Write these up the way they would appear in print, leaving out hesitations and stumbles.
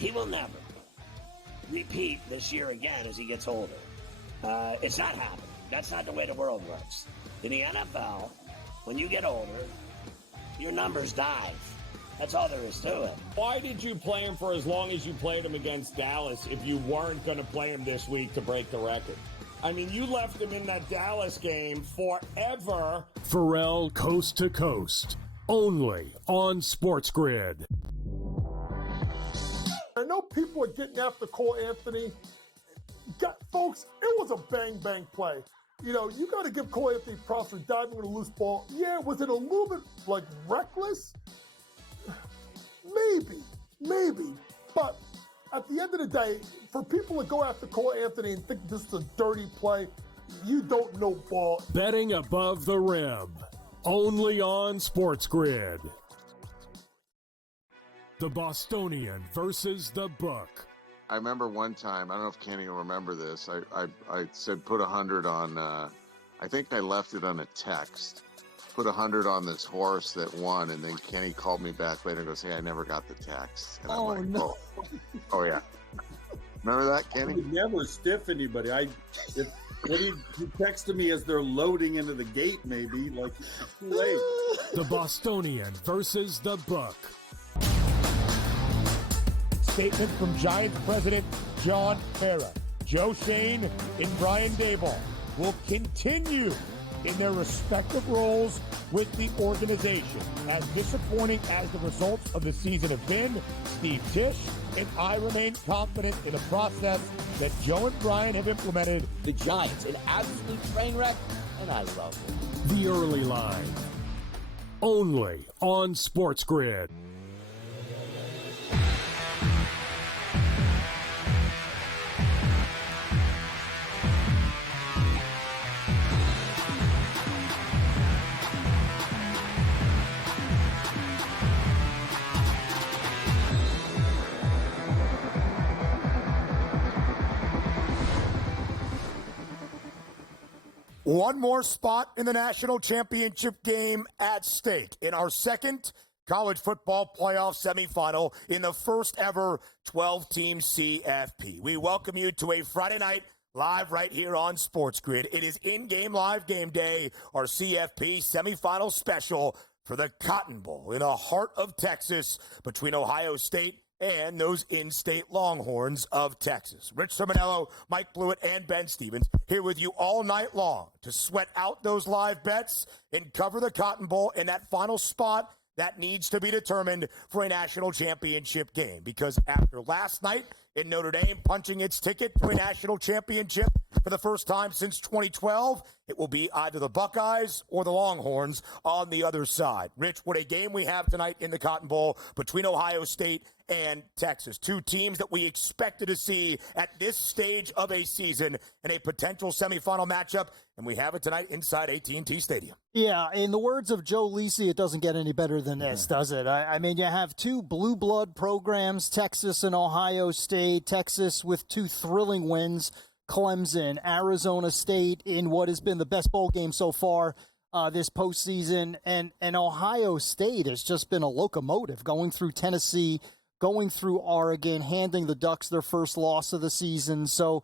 He will never repeat this year again as he gets older. It's not happening. That's not the way the world works. In the NFL, when you get older, your numbers dive. That's all there is to it. Why did you play him for as long as you played him against Dallas if you weren't going to play him this week to break the record? I mean, you left him in that Dallas game forever. Pharrell Coast to Coast, only on SportsGrid. I know people are getting after Cole Anthony. Folks, it was a bang-bang play. You know, you got to give Cole Anthony props for diving with a loose ball. Yeah, was it a little bit, reckless? Maybe. But at the end of the day, for people to go after Cole Anthony and think this is a dirty play, you don't know ball. Betting above the rim, only on SportsGrid. The Bostonian versus the Book. I remember one time, I don't know if Kenny will remember this, I said put 100 on, I think I left it on a text. Put 100 on this horse that won, and then Kenny called me back later and goes, hey, I never got the text. And I'm like, no. Oh, yeah. Remember that, Kenny? I would never stiff anybody. When he texted me as they're loading into the gate, maybe, like, it's too late. The Bostonian versus the Book. Statement from Giants president John Mara. Joe Shane and Brian Daboll will continue in their respective roles with the organization. As disappointing as the results of the season have been, Steve Tisch and I remain confident in the process that Joe and Brian have implemented. The Giants, an absolute train wreck, and I love it. The Early Line, only on SportsGrid. One more spot in the national championship game at stake in our second college football playoff semifinal in the first ever 12-team CFP. We welcome you to a Friday night live right here on SportsGrid. It is in-game live game day, our CFP semifinal special for the Cotton Bowl in the heart of Texas between Ohio State and those in-state Longhorns of Texas. Rich Cirminiello, Mike Blewitt, and Ben Stevens here with you all night long to sweat out those live bets and cover the Cotton Bowl in that final spot that needs to be determined for a national championship game. Because after last night in Notre Dame punching its ticket to a national championship for the first time since 2012, it will be either the Buckeyes or the Longhorns on the other side. Rich, what a game we have tonight in the Cotton Bowl between Ohio State and Texas. Two teams that we expected to see at this stage of a season in a potential semifinal matchup, and we have it tonight inside AT&T Stadium. Yeah, in the words of Joe Lisi, it doesn't get any better than this, does it? I mean, you have two blue blood programs, Texas and Ohio State. Texas with two thrilling wins, Clemson, Arizona State in what has been the best bowl game so far this postseason, and Ohio State has just been a locomotive going through Tennessee, going through Oregon, handing the Ducks their first loss of the season. So,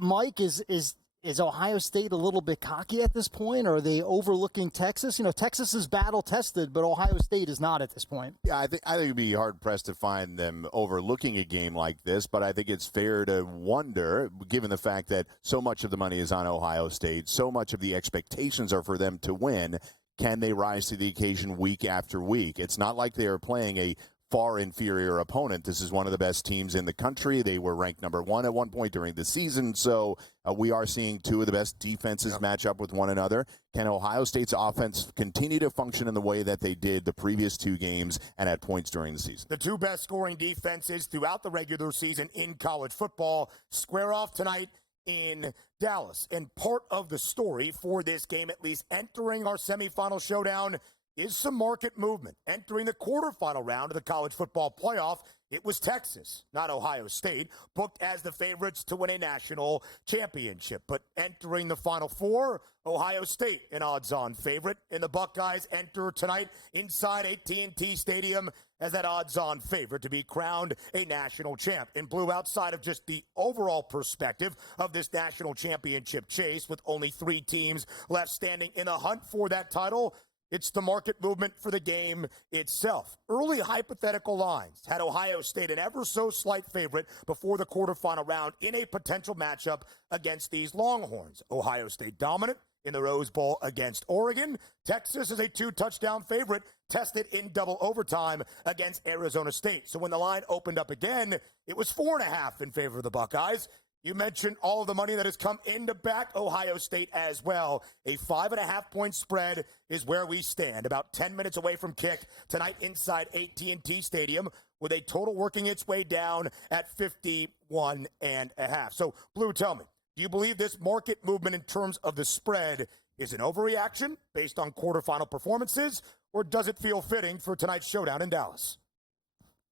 Mike, is Ohio State a little bit cocky at this point? Or are they overlooking Texas? You know, Texas is battle-tested, but Ohio State is not at this point. Yeah, I think it'd be hard-pressed to find them overlooking a game like this, but I think it's fair to wonder, given the fact that so much of the money is on Ohio State, so much of the expectations are for them to win, can they rise to the occasion week after week? It's not like they are playing a far inferior opponent. This is one of the best teams in the country. They were ranked number one at one point during the season, so we are seeing two of the best defenses match up with one another. Can Ohio State's offense continue to function in the way that they did the previous two games and at points during the season? The two best scoring defenses throughout the regular season in college football square off tonight in Dallas. And part of the story for this game, at least entering our semifinal showdown, is some market movement. Entering the quarterfinal round of the college football playoff, it was Texas, not Ohio State, booked as the favorites to win a national championship. But entering the Final Four, Ohio State, an odds-on favorite. And the Buckeyes enter tonight inside AT&T Stadium as that odds-on favorite to be crowned a national champ. And Blue, outside of just the overall perspective of this national championship chase with only 3 teams left standing in the hunt for that title, it's the market movement for the game itself. Early hypothetical lines had Ohio State an ever so slight favorite before the quarterfinal round in a potential matchup against these Longhorns. Ohio State dominant in the Rose Bowl against Oregon. Texas is a 2-touchdown favorite tested in double overtime against Arizona State. So when the line opened up again, it was 4.5 in favor of the Buckeyes. You mentioned all of the money that has come in to back Ohio State as well. A 5.5-point spread is where we stand, about 10 minutes away from kick tonight inside AT&T Stadium, with a total working its way down at 51.5. So, Blue, tell me, do you believe this market movement in terms of the spread is an overreaction based on quarterfinal performances, or does it feel fitting for tonight's showdown in Dallas?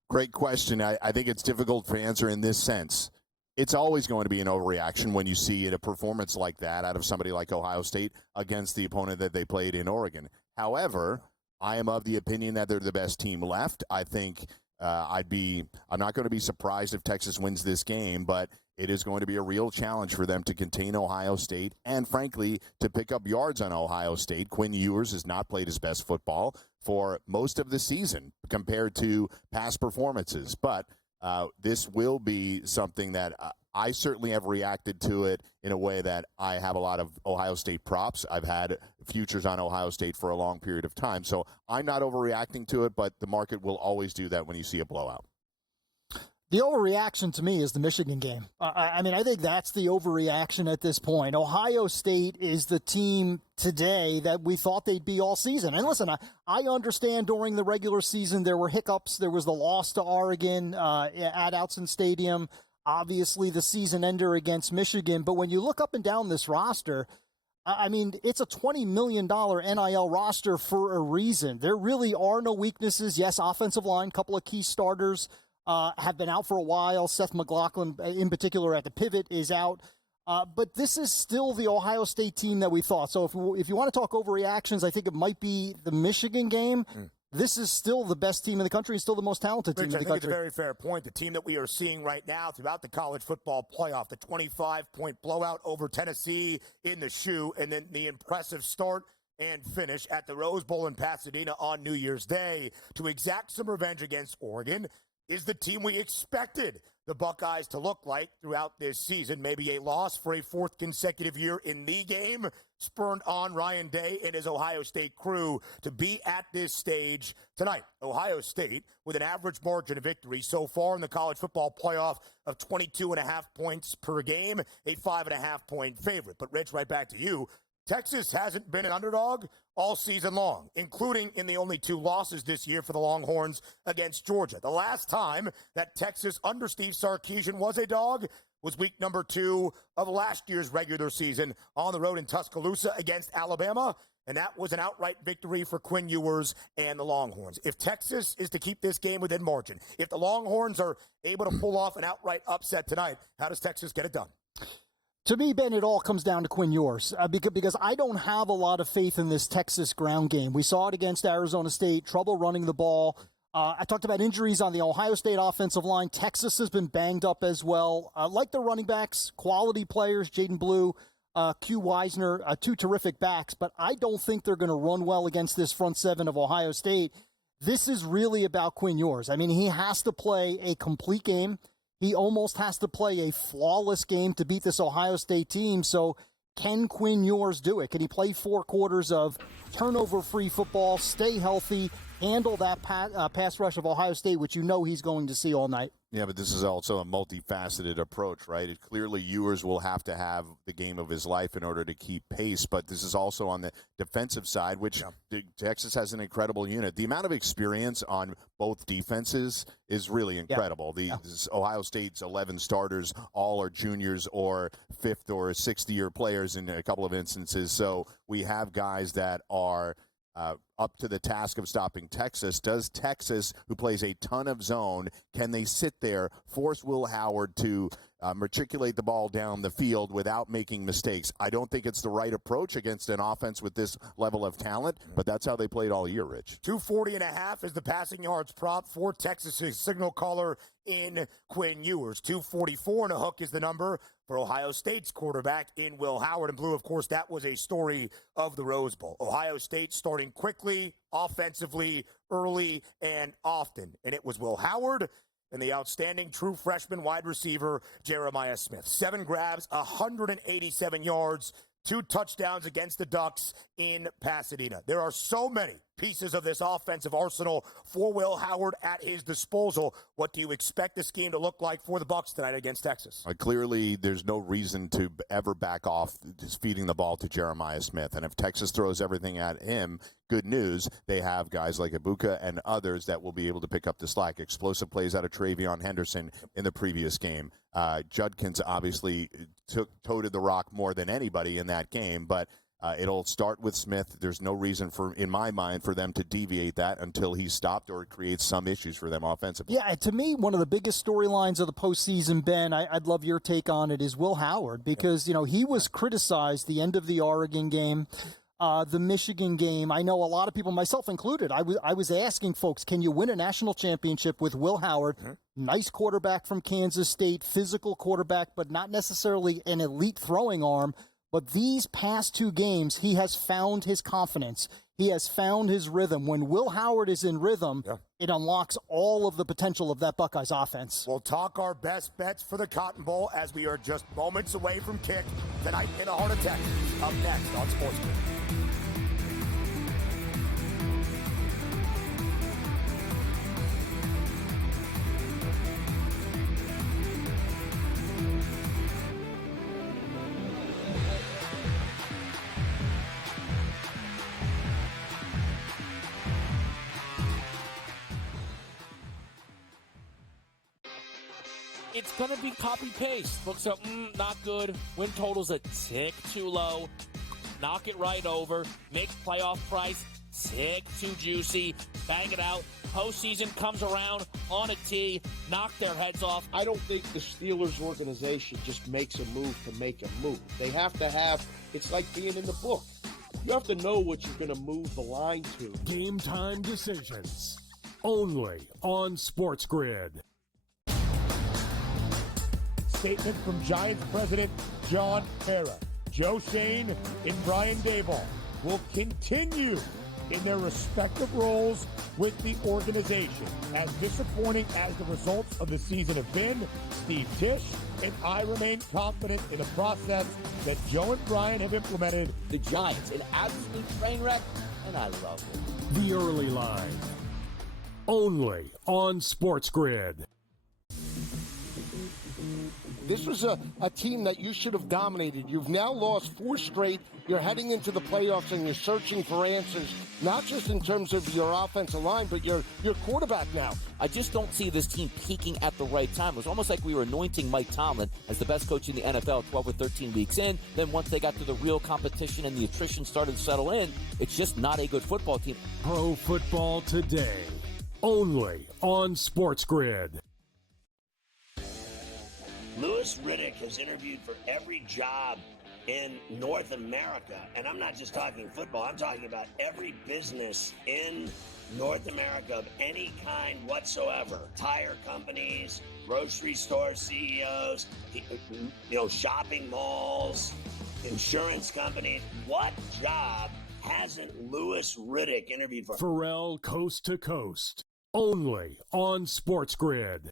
Great question. I think it's difficult to answer in this sense. It's always going to be an overreaction when you see a performance like that out of somebody like Ohio State against the opponent that they played in Oregon. However, I am of the opinion that they're the best team left. I think I'm not going to be surprised if Texas wins this game, but it is going to be a real challenge for them to contain Ohio State and, frankly, to pick up yards on Ohio State. Quinn Ewers has not played his best football for most of the season compared to past performances, but this will be something that I certainly have reacted to it in a way that I have a lot of Ohio State props. I've had futures on Ohio State for a long period of time. So I'm not overreacting to it, but the market will always do that when you see a blowout. The overreaction to me is the Michigan game. I mean, I think that's the overreaction at this point. Ohio State is the team today that we thought they'd be all season. And listen, I understand during the regular season there were hiccups. There was the loss to Oregon at Outson Stadium. Obviously, the season ender against Michigan. But when you look up and down this roster, I mean, it's a $20 million NIL roster for a reason. There really are no weaknesses. Yes, offensive line, couple of key starters have been out for a while. Seth McLaughlin, in particular, at the pivot, is out. But this is still the Ohio State team that we thought. So if you want to talk overreactions, I think it might be the Michigan game. This is still the best team in the country and still the most talented team in the country. I think it's a very fair point. The team that we are seeing right now throughout the college football playoff, the 25-point blowout over Tennessee in the shoe, and then the impressive start and finish at the Rose Bowl in Pasadena on New Year's Day to exact some revenge against Oregon, is the team we expected the Buckeyes to look like throughout this season. Maybe a loss for a 4th consecutive year in the game spurned on Ryan Day and his Ohio State crew to be at this stage tonight. Ohio State with an average margin of victory so far in the college football playoff of 22.5 points per game, a 5.5-point favorite. But Rich, right back to you. Texas hasn't been an underdog all season long, including in the only 2 losses this year for the Longhorns against Georgia. The last time that Texas under Steve Sarkisian was a dog was week number 2 of last year's regular season on the road in Tuscaloosa against Alabama, and that was an outright victory for Quinn Ewers and the Longhorns. If Texas is to keep this game within margin, if the Longhorns are able to pull off an outright upset tonight, how does Texas get it done? To me, Ben, it all comes down to Quinn Ewers because I don't have a lot of faith in this Texas ground game. We saw it against Arizona State, trouble running the ball. I talked about injuries on the Ohio State offensive line. Texas has been banged up as well. Like the running backs, quality players, Jaden Blue, Q Wisner, 2 terrific backs, but I don't think they're going to run well against this front 7 of Ohio State. This is really about Quinn Ewers. I mean, he has to play a complete game. He almost has to play a flawless game to beat this Ohio State team. So can Quinn Ewers do it? Can he play 4 quarters of turnover-free football, stay healthy, handle that pass rush of Ohio State, which you know he's going to see all night? Yeah, but this is also a multifaceted approach, right? Clearly, Ewers will have to have the game of his life in order to keep pace, but this is also on the defensive side, which Texas has an incredible unit. The amount of experience on both defenses is really incredible. Ohio State's 11 starters all are juniors or 5th or 6th-year players in a couple of instances, so we have guys that are up to the task of stopping Texas. Does Texas, who plays a ton of zone, can they sit there, force Will Howard to matriculate the ball down the field without making mistakes? I don't think it's the right approach against an offense with this level of talent, but that's how they played all year, Rich. 240.5 is the passing yards prop for Texas's signal caller in Quinn Ewers. 244 and a hook is the number for Ohio State's quarterback in Will Howard. And Blue, of course, that was a story of the Rose Bowl. Ohio State starting quickly, offensively, early, and often. And it was Will Howard and the outstanding true freshman wide receiver, Jeremiah Smith. 7 grabs, 187 yards, 2 touchdowns against the Ducks in Pasadena. There are so many pieces of this offensive arsenal for Will Howard at his disposal. What do you expect the scheme to look like for the Bucs tonight against Texas? Clearly, there's no reason to ever back off just feeding the ball to Jeremiah Smith. And if Texas throws everything at him, good news, they have guys like Ibuka and others that will be able to pick up the slack. Explosive plays out of Travion Henderson in the previous game. Judkins obviously toted the rock more than anybody in that game, but it'll start with Smith. There's no reason in my mind, for them to deviate that until he's stopped or it creates some issues for them offensively. Yeah, to me, one of the biggest storylines of the postseason, Ben, I'd love your take on it, is Will Howard, because, he was criticized the end of the Oregon game, the Michigan game. I know a lot of people, myself included, I was asking folks, can you win a national championship with Will Howard? Mm-hmm. Nice quarterback from Kansas State, physical quarterback, but not necessarily an elite throwing arm. But these past 2 games, he has found his confidence. He has found his rhythm. When Will Howard is in rhythm, it unlocks all of the potential of that Buckeyes offense. We'll talk our best bets for the Cotton Bowl as we are just moments away from kick tonight in the heart of Texas. Up next on SportsGrid. It's going to be copy-paste. Books up, not good. Win total's a tick too low. Knock it right over. Make playoff price tick too juicy. Bang it out. Postseason comes around on a tee. Knock their heads off. I don't think the Steelers organization just makes a move to make a move. They have to have, it's like being in the book. You have to know what you're going to move the line to. Game time decisions. Only on SportsGrid. Statement from Giants president John Mara. Joe Shane and Brian Daboll will continue in their respective roles with the organization. As disappointing as the results of the season have been, Steve Tisch and I remain confident in the process that Joe and Brian have implemented. The Giants, an absolute train wreck, and I love it. The early line. Only on SportsGrid. This was a team that you should have dominated. You've now lost 4 straight. You're heading into the playoffs and you're searching for answers, not just in terms of your offensive line, but your quarterback now. I just don't see this team peaking at the right time. It was almost like we were anointing Mike Tomlin as the best coach in the NFL 12 or 13 weeks in. Then once they got to the real competition and the attrition started to settle in, it's just not a good football team. Pro Football Today. Only on SportsGrid. Louis Riddick has interviewed for every job in North America. And I'm not just talking football. I'm talking about every business in North America of any kind whatsoever. Tire companies, grocery store CEOs, shopping malls, insurance companies. What job hasn't Louis Riddick interviewed for? Pharrell Coast to Coast. Only on SportsGrid.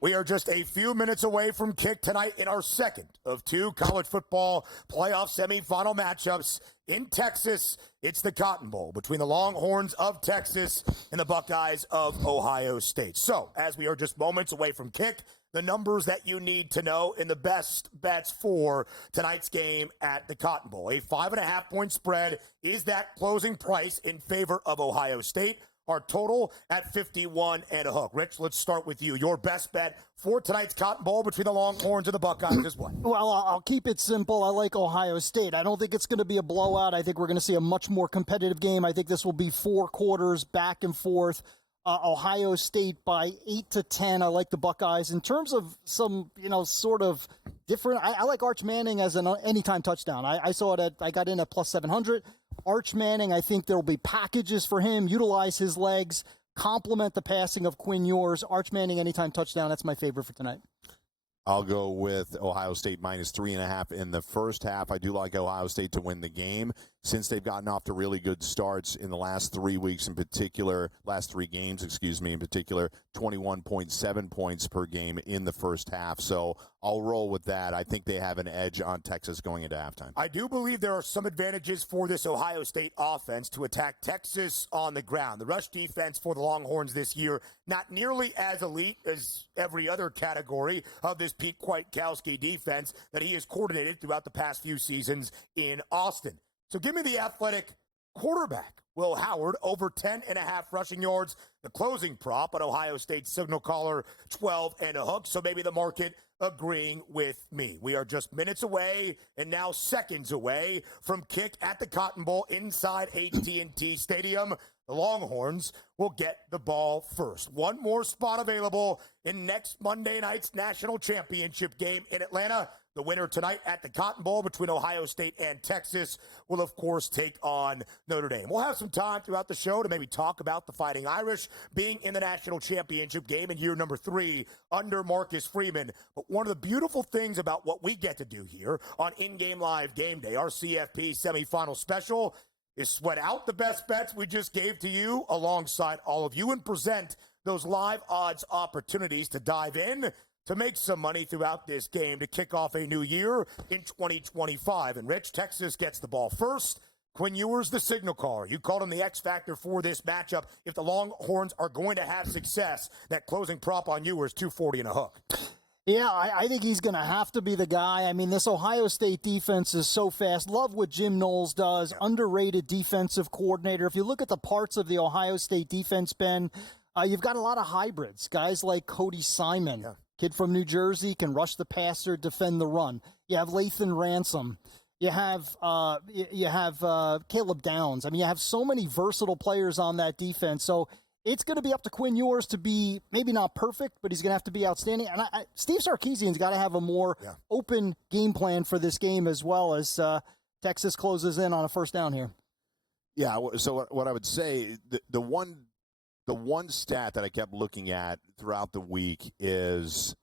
We are just a few minutes away from kick tonight in our second of 2 college football playoff semifinal matchups in Texas. It's the Cotton Bowl between the Longhorns of Texas and the Buckeyes of Ohio State. So, as we are just moments away from kick, the numbers that you need to know in the best bets for tonight's game at the Cotton Bowl. A 5.5-point spread is that closing price in favor of Ohio State. Our total at 51 and a hook. Rich, let's start with you. Your best bet for tonight's Cotton Bowl between the Longhorns and the Buckeyes is what? Well, I'll keep it simple. I like Ohio State. I don't think it's going to be a blowout. I think we're going to see a much more competitive game. I think this will be 4 quarters back and forth. Ohio State by 8 to 10. I like the Buckeyes. In terms of some, sort of different, I like Arch Manning as an anytime touchdown. I saw it I got in at plus 700. Arch Manning, I think there will be packages for him. Utilize his legs, complement the passing of Quinn Ewers. Arch Manning anytime touchdown. That's my favorite for tonight. I'll go with Ohio State minus 3.5 in the first half. I do like Ohio State to win the game since they've gotten off to really good starts in the last 3 weeks in particular, last 3 games, in particular, 21.7 points per game in the first half. So I'll roll with that. I think they have an edge on Texas going into halftime. I do believe there are some advantages for this Ohio State offense to attack Texas on the ground. The rush defense for the Longhorns this year, not nearly as elite as every other category of this Pete Kwiatkowski defense that he has coordinated throughout the past few seasons in Austin. So give me the athletic quarterback, Will Howard, over 10.5 rushing yards. The closing prop on Ohio State signal caller, 12 and a hook. So maybe the market agreeing with me. We are just minutes away and now seconds away from kick at the Cotton Bowl inside AT&T Stadium. The Longhorns will get the ball first. One more spot available in next Monday night's national championship game in Atlanta. The winner tonight at the Cotton Bowl between Ohio State and Texas will, of course, take on Notre Dame. We'll have some time throughout the show to maybe talk about the Fighting Irish being in the national championship game in year number 3 under Marcus Freeman. But one of the beautiful things about what we get to do here on In-Game Live Game Day, our CFP semifinal special, is sweat out the best bets we just gave to you alongside all of you and present those live odds opportunities to dive in to make some money throughout this game to kick off a new year in 2025. And Rich, Texas gets the ball first. Quinn Ewers, the signal caller. You called him the X factor for this matchup. If the Longhorns are going to have success, that closing prop on Ewers, 240 and a hook. Yeah, I think he's going to have to be the guy. I mean, this Ohio State defense is so fast. Love what Jim Knowles does. Underrated defensive coordinator. If you look at the parts of the Ohio State defense, Ben, you've got a lot of hybrids. Guys like Cody Simon, kid from New Jersey, can rush the passer, defend the run. You have Lathan Ransom. You have Caleb Downs. I mean, you have so many versatile players on that defense. So it's going to be up to Quinn Ewers to be maybe not perfect, but he's going to have to be outstanding. And Steve Sarkisian's got to have a more open game plan for this game as well as Texas closes in on a first down here. Yeah, so what I would say, the one stat that I kept looking at throughout the week is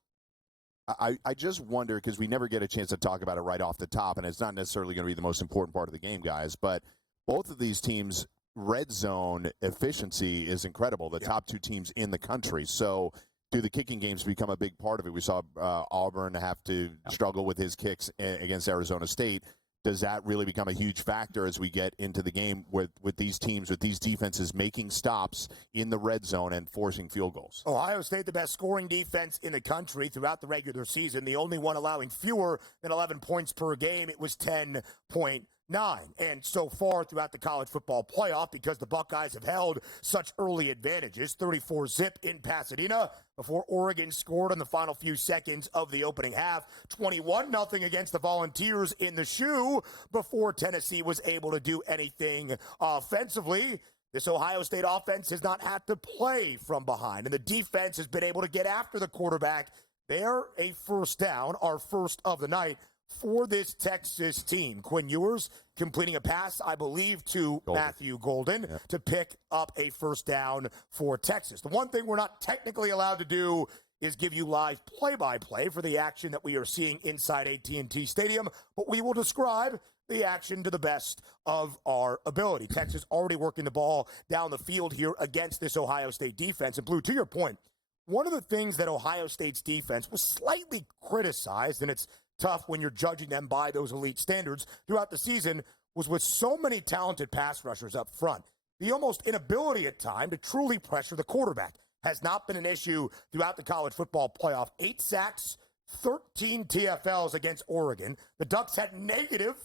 I just wonder, because we never get a chance to talk about it right off the top, and it's not necessarily going to be the most important part of the game, guys, but both of these teams' red zone efficiency is incredible. The top 2 teams in the country. So do the kicking games become a big part of it? We saw Auburn have to struggle with his kicks against Arizona State. Does that really become a huge factor as we get into the game with these teams, with these defenses making stops in the red zone and forcing field goals? Ohio State, the best scoring defense in the country throughout the regular season, the only one allowing fewer than 11 points per game. It was 10.9. And so far throughout the college football playoff, because the Buckeyes have held such early advantages, 34-zip in Pasadena before Oregon scored in the final few seconds of the opening half, 21-0 against the Volunteers in the shoe before Tennessee was able to do anything offensively. This Ohio State offense has not had to play from behind, and the defense has been able to get after the quarterback. They're a first down, our first of the night, for this Texas team. Quinn Ewers completing a pass, I believe, to Matthew Golden to pick up a first down for Texas. The one thing we're not technically allowed to do is give you live play-by-play for the action that we are seeing inside AT&T Stadium, but we will describe the action to the best of our ability. Texas already working the ball down the field here against this Ohio State defense. And Blue, to your point, one of the things that Ohio State's defense was slightly criticized, and it's tough when you're judging them by those elite standards throughout the season, was with so many talented pass rushers up front, the almost inability at time to truly pressure the quarterback. has not been an issue throughout the college football playoff. 8 sacks, 13 TFLs against Oregon. The Ducks had negative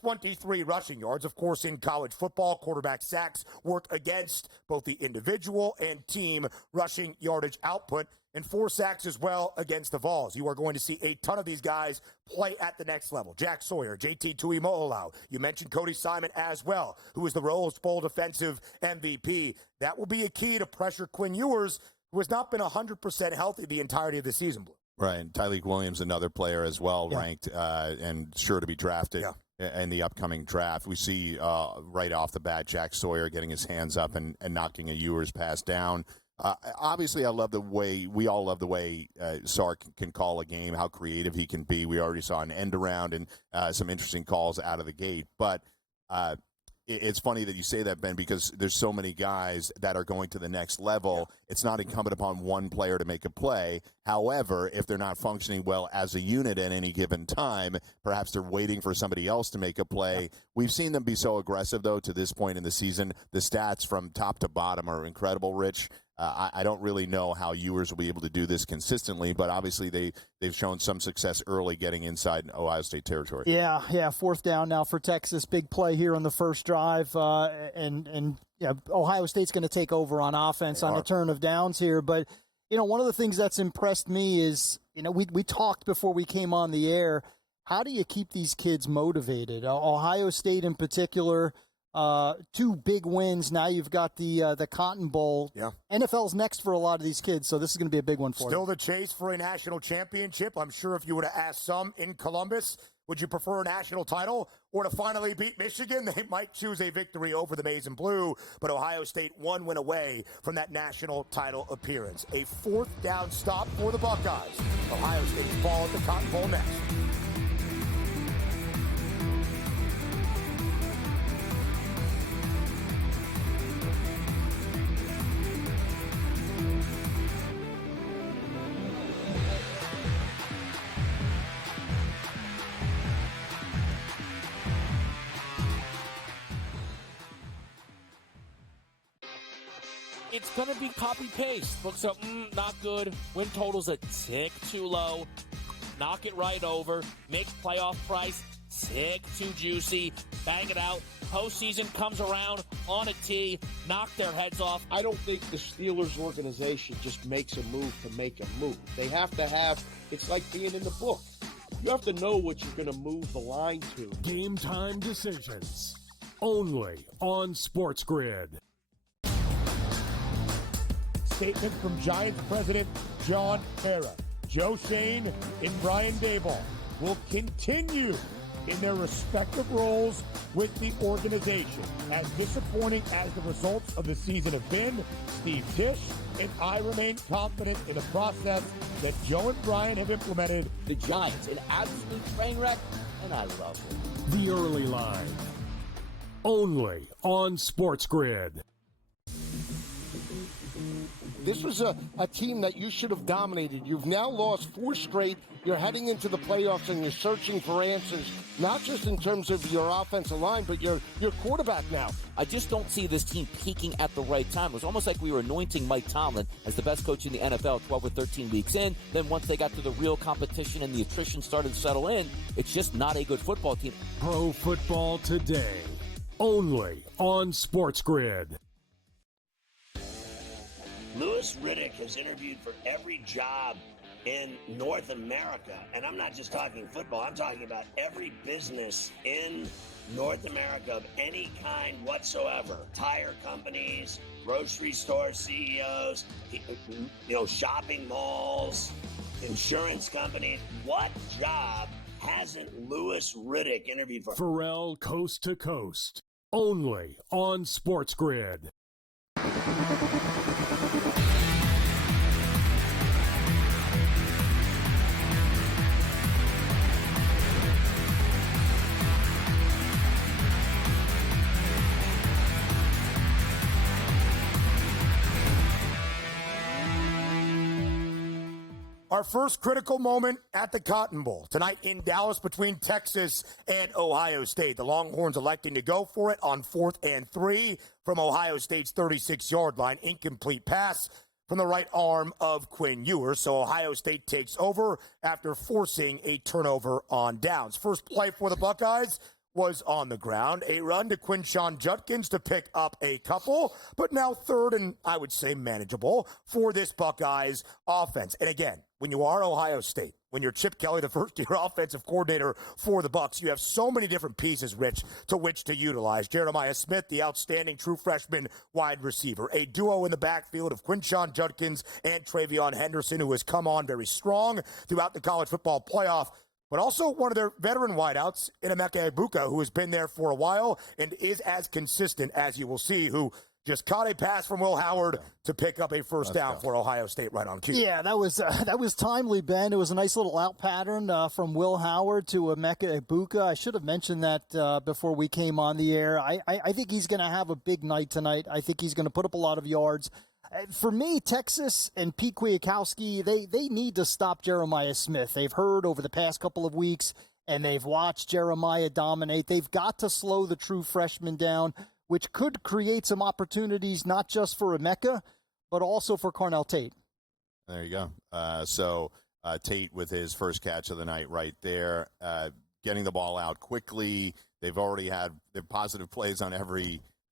23 rushing yards. Of course, in college football, quarterback sacks work against both the individual and team rushing yardage output, and 4 sacks as well against the Vols. You are going to see a ton of these guys play at the next level. Jack Sawyer, JT Tuimoloau. You mentioned Cody Simon as well, who is the Rose Bowl defensive MVP. That will be a key to pressure Quinn Ewers, who has not been 100% healthy the entirety of the season. Right, and Tyleek Williams, another player as well, ranked and sure to be drafted in the upcoming draft. We see right off the bat Jack Sawyer getting his hands up and knocking a Ewers pass down. Obviously, we all love the way Sark can call a game, how creative he can be. We already saw an end around and some interesting calls out of the gate. But it's funny that you say that, Ben, because there's so many guys that are going to the next level. It's not incumbent upon one player to make a play. However, if they're not functioning well as a unit at any given time, perhaps they're waiting for somebody else to make a play. We've seen them be so aggressive, though, to this point in the season. The stats from top to bottom are incredible, Rich. I don't really know how Ewers will be able to do this consistently, but obviously they've shown some success early getting inside Ohio State territory. Yeah, 4th down now for Texas. Big play here on the first drive, and Ohio State's going to take over on offense on the turn of downs here. But, one of the things that's impressed me is, we talked before we came on the air, how do you keep these kids motivated? Ohio State in particular, 2 big wins. Now you've got the Cotton Bowl. Yeah. NFL's next for a lot of these kids, so this is going to be a big one for them. Still the chase for a national championship. I'm sure if you were to ask some in Columbus, would you prefer a national title or to finally beat Michigan? They might choose a victory over the Maize and Blue, but Ohio State 1 win away from that national title appearance. A 4th down stop for the Buckeyes. Ohio State's ball at the Cotton Bowl next. It's going to be copy-paste. Books up, not good. Win total's a tick too low. Knock it right over. Make playoff price tick too juicy. Bang it out. Postseason comes around on a tee. Knock their heads off. I don't think the Steelers organization just makes a move to make a move. They have to have, it's like being in the book. You have to know what you're going to move the line to. Game time decisions. Only on SportsGrid. Statement from Giants president John Mara. Joe Shane and Brian Daboll will continue in their respective roles with the organization. As disappointing as the results of the season have been, Steve Tisch and I remain confident in the process that Joe and Brian have implemented. The Giants, an absolute train wreck, and I love it. The Early Line. Only on SportsGrid. This was a team that you should have dominated. You've now lost 4 straight. You're heading into the playoffs, and you're searching for answers, not just in terms of your offensive line, but your quarterback now. I just don't see this team peaking at the right time. It was almost like we were anointing Mike Tomlin as the best coach in the NFL 12 or 13 weeks in. Then once they got to the real competition and the attrition started to settle in, it's just not a good football team. Pro Football Today. Only on SportsGrid. Louis Riddick has interviewed for every job in North America. And I'm not just talking football. I'm talking about every business in North America of any kind whatsoever. Tire companies, grocery store CEOs, shopping malls, insurance companies. What job hasn't Louis Riddick interviewed for? Pharrell Coast to Coast. Only on SportsGrid. Our first critical moment at the Cotton Bowl tonight in Dallas between Texas and Ohio State. The Longhorns electing to go for it on 4th and 3 from Ohio State's 36-yard line. Incomplete pass from the right arm of Quinn Ewers. So Ohio State takes over after forcing a turnover on downs. First play for the Buckeyes was on the ground. A run to Quinshon Judkins to pick up a couple, but now third and I would say manageable for this Buckeyes offense. And again, when you are Ohio State, when you're Chip Kelly, the first-year offensive coordinator for the Bucs, you have so many different pieces, Rich, to which to utilize. Jeremiah Smith, the outstanding true freshman wide receiver. A duo in the backfield of Quinshon Judkins and Travion Henderson, who has come on very strong throughout the college football playoff. But also one of their veteran wideouts in Emeka Egbuka, who has been there for a while and is as consistent as you will see, who just caught a pass from Will Howard to pick up a first down for Ohio State right on cue. Yeah, that was timely, Ben. It was a nice little out pattern from Will Howard to Emeka Egbuka. I should have mentioned that before we came on the air. I think he's going to have a big night tonight. I think he's going to put up a lot of yards. For me, Texas and Pete Kwiatkowski, they need to stop Jeremiah Smith. They've heard over the past couple of weeks, and they've watched Jeremiah dominate. They've got to slow the true freshman down, which could create some opportunities not just for Emeka, but also for Carnell Tate. There you go. So Tate with his first catch of the night right there, getting the ball out quickly. They've already had their positive plays on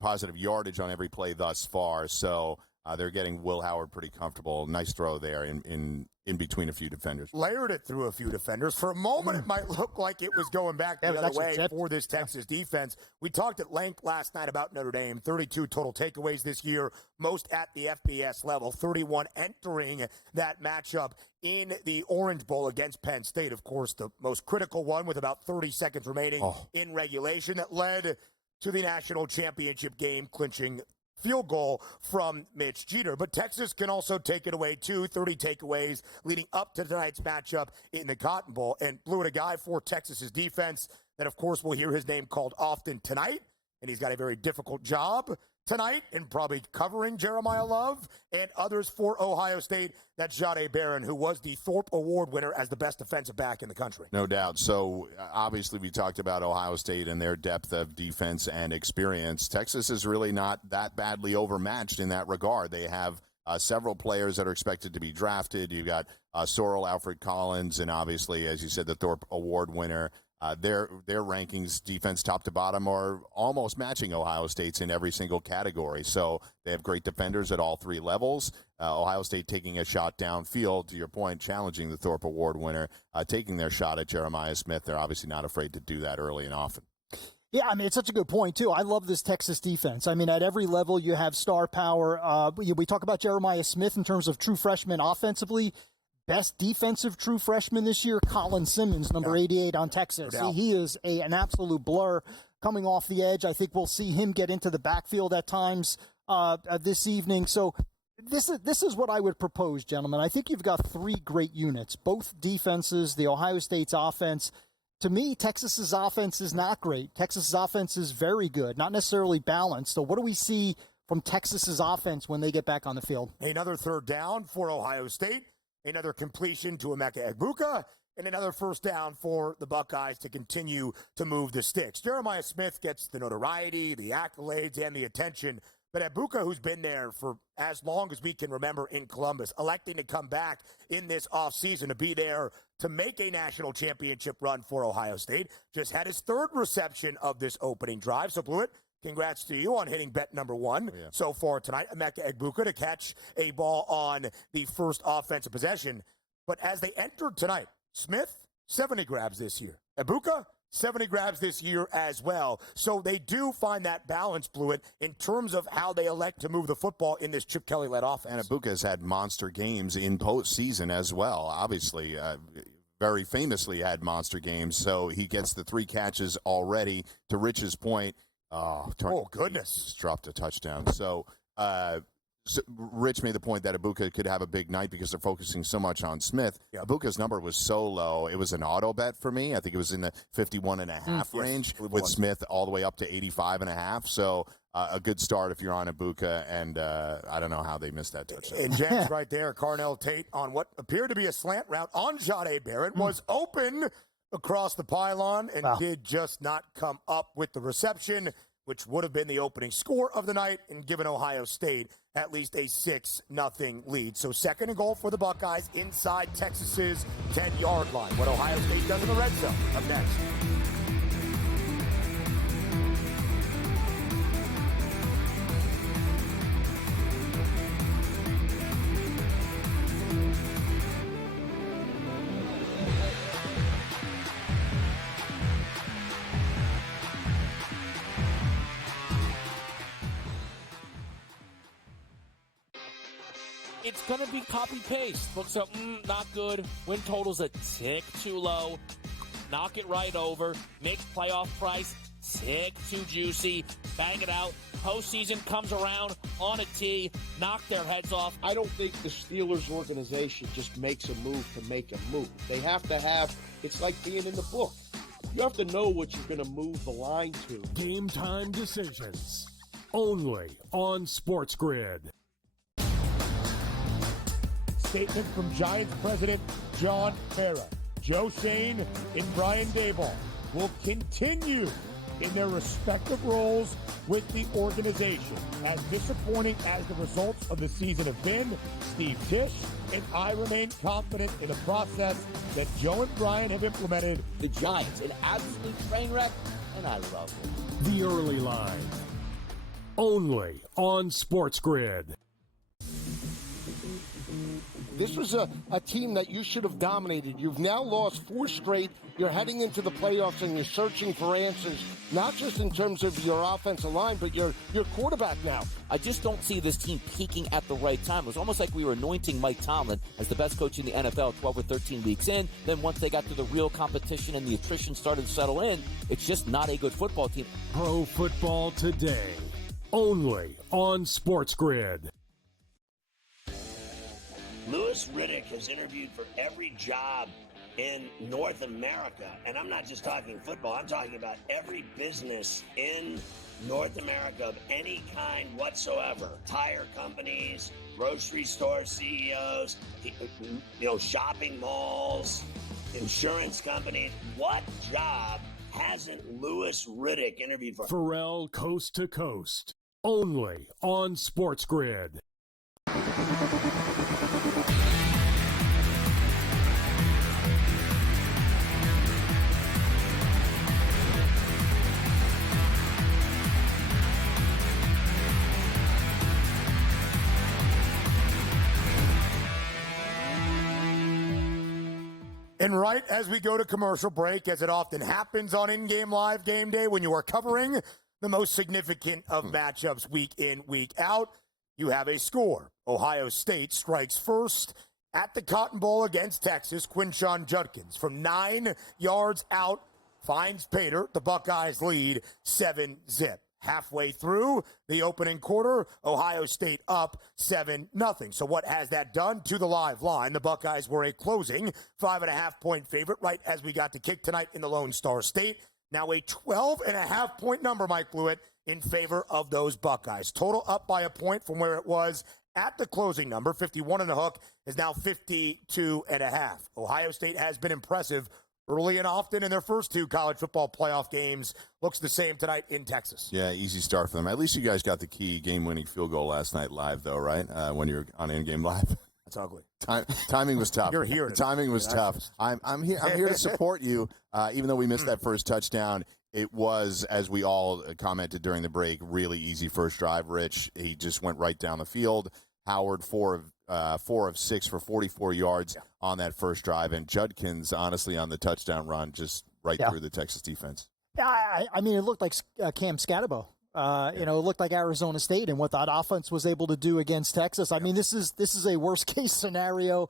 positive yardage on every play thus far. So they're getting Will Howard pretty comfortable. Nice throw there in between a few defenders. Layered it through a few defenders. For a moment, it might look like it was going back the other way for this Texas defense. We talked at length last night about Notre Dame. 32 total takeaways this year, most at the FBS level. 31 entering that matchup in the Orange Bowl against Penn State. Of course, the most critical one with about 30 seconds remaining in regulation that led to the national championship game clinching field goal from Mitch Jeter. But Texas can also take it away, too. 30 takeaways leading up to tonight's matchup in the Cotton Bowl. And Blewitt, a guy for Texas's defense that, of course, we'll hear his name called often tonight. And he's got a very difficult job tonight in probably covering Jeremiah Love and others for Ohio State. That's Jahdae Barron, who was the Thorpe Award winner as the best defensive back in the country. No doubt. So, obviously, we talked about Ohio State and their depth of defense and experience. Texas is really not that badly overmatched in that regard. They have several players that are expected to be drafted. You've got Sorrell, Alfred Collins, and obviously, as you said, the Thorpe Award winner. Their rankings, defense top to bottom, are almost matching Ohio State's in every single category. So they have great defenders at all three levels. Ohio State taking a shot downfield, to your point, challenging the Thorpe Award winner, taking their shot at Jeremiah Smith. They're obviously not afraid to do that early and often. Yeah, I mean, it's such a good point, too. I love this Texas defense. I mean, at every level, you have star power. We talk about Jeremiah Smith in terms of true freshman offensively. Best defensive true freshman this year, Colin Simmons, number 88 on Texas. He is an absolute blur coming off the edge. I think we'll see him get into the backfield at times this evening. So this is what I would propose, gentlemen. I think you've got three great units, both defenses, the Ohio State's offense. To me, Texas's offense is not great. Texas's offense is very good, not necessarily balanced. So what do we see from Texas's offense when they get back on the field? Another third down for Ohio State. Another completion to Emeka Egbuka, and another first down for the Buckeyes to continue to move the sticks. Jeremiah Smith gets the notoriety, the accolades, and the attention. But Egbuka, who's been there for as long as we can remember in Columbus, electing to come back in this offseason to be there to make a national championship run for Ohio State, just had his third reception of this opening drive. So, Blewitt, congrats to you on hitting bet number one so far tonight. Emeka Egbuka to catch a ball on the first offensive possession. But as they entered tonight, Smith, 70 grabs this year. Egbuka, 70 grabs this year as well. So they do find that balance, Blewitt, in terms of how they elect to move the football in this Chip Kelly-led offense. And Egbuka has had monster games in postseason as well, obviously. Very famously had monster games. So he gets the 3 catches already. To Rich's point, goodness. Just dropped a touchdown. So Rich made the point that Egbuka could have a big night because they're focusing so much on Smith. Egbuka's number was so low. It was an auto bet for me. I think it was in the 51.5 range with Smith all the way up to 85.5. So a good start if you're on Egbuka, and I don't know how they missed that touchdown. And James right there, Carnell Tate on what appeared to be a slant route on Jahdae Barron was open across the pylon and did just not come up with the reception. which would have been the opening score of the night and given Ohio State at least a 6-0 lead. So second and goal for the Buckeyes inside Texas's 10-yard line. What Ohio State does in the red zone. Up next. It's going to be copy-paste. Books up, not good. Win total's a tick too low. Knock it right over. Make playoff price tick too juicy. Bang it out. Postseason comes around on a tee. Knock their heads off. I don't think the Steelers organization just makes a move to make a move. They have to have, it's like being in the book. You have to know what you're going to move the line to. Game time decisions. Only on SportsGrid. Statement from Giants president John Mara. Joe Shane and Brian Daboll will continue in their respective roles with the organization. As disappointing as the results of the season have been, Steve Tisch and I remain confident in the process that Joe and Brian have implemented. The Giants, an absolute train wreck, and I love it. The early line. Only on SportsGrid. This was a team that you should have dominated. You've now lost 4 straight. You're heading into the playoffs and you're searching for answers, not just in terms of your offensive line, but your quarterback now. I just don't see this team peaking at the right time. It was almost like we were anointing Mike Tomlin as the best coach in the NFL 12 or 13 weeks in. Then once they got to the real competition and the attrition started to settle in, it's just not a good football team. Pro Football Today. Only on SportsGrid. Louis Riddick has interviewed for every job in North America. And I'm not just talking football. I'm talking about every business in North America of any kind whatsoever. Tire companies, grocery store CEOs, shopping malls, insurance companies. What job hasn't Louis Riddick interviewed for? Pharrell Coast to Coast. Only on SportsGrid. And right as we go to commercial break, as it often happens on In-Game Live Game Day, when you are covering the most significant of matchups week in, week out, you have a score. Ohio State strikes first at the Cotton Bowl against Texas. Quinshon Judkins from 9 yards out finds Pater. The Buckeyes lead 7-0. Halfway through the opening quarter, Ohio State up 7-0. So what has that done to the live line? The Buckeyes were a closing 5.5-point favorite right as we got to kick tonight in the Lone Star State. Now a 12.5-point number, Mike Blewitt, in favor of those Buckeyes. Total up by a point from where it was at the closing number. 51 in the hook is now 52.5. Ohio State has been impressive early and often in their first 2 college football playoff games. Looks the same tonight in Texas. Yeah, easy start for them. At least you guys got the key game-winning field goal last night live, though, right? When you were on In-Game Live. That's ugly. Timing was tough. You're here. The timing was tough. I'm here to support you. Even though we missed that first touchdown, it was, as we all commented during the break, really easy first drive. Rich, he just went right down the field. Howard, 4 of 6 for 44 yards on that first drive. And Judkins, honestly, on the touchdown run, just right through the Texas defense. Yeah, I mean, it looked like Cam Scatterbo. It looked like Arizona State and what that offense was able to do against Texas. I mean, this is a worst-case scenario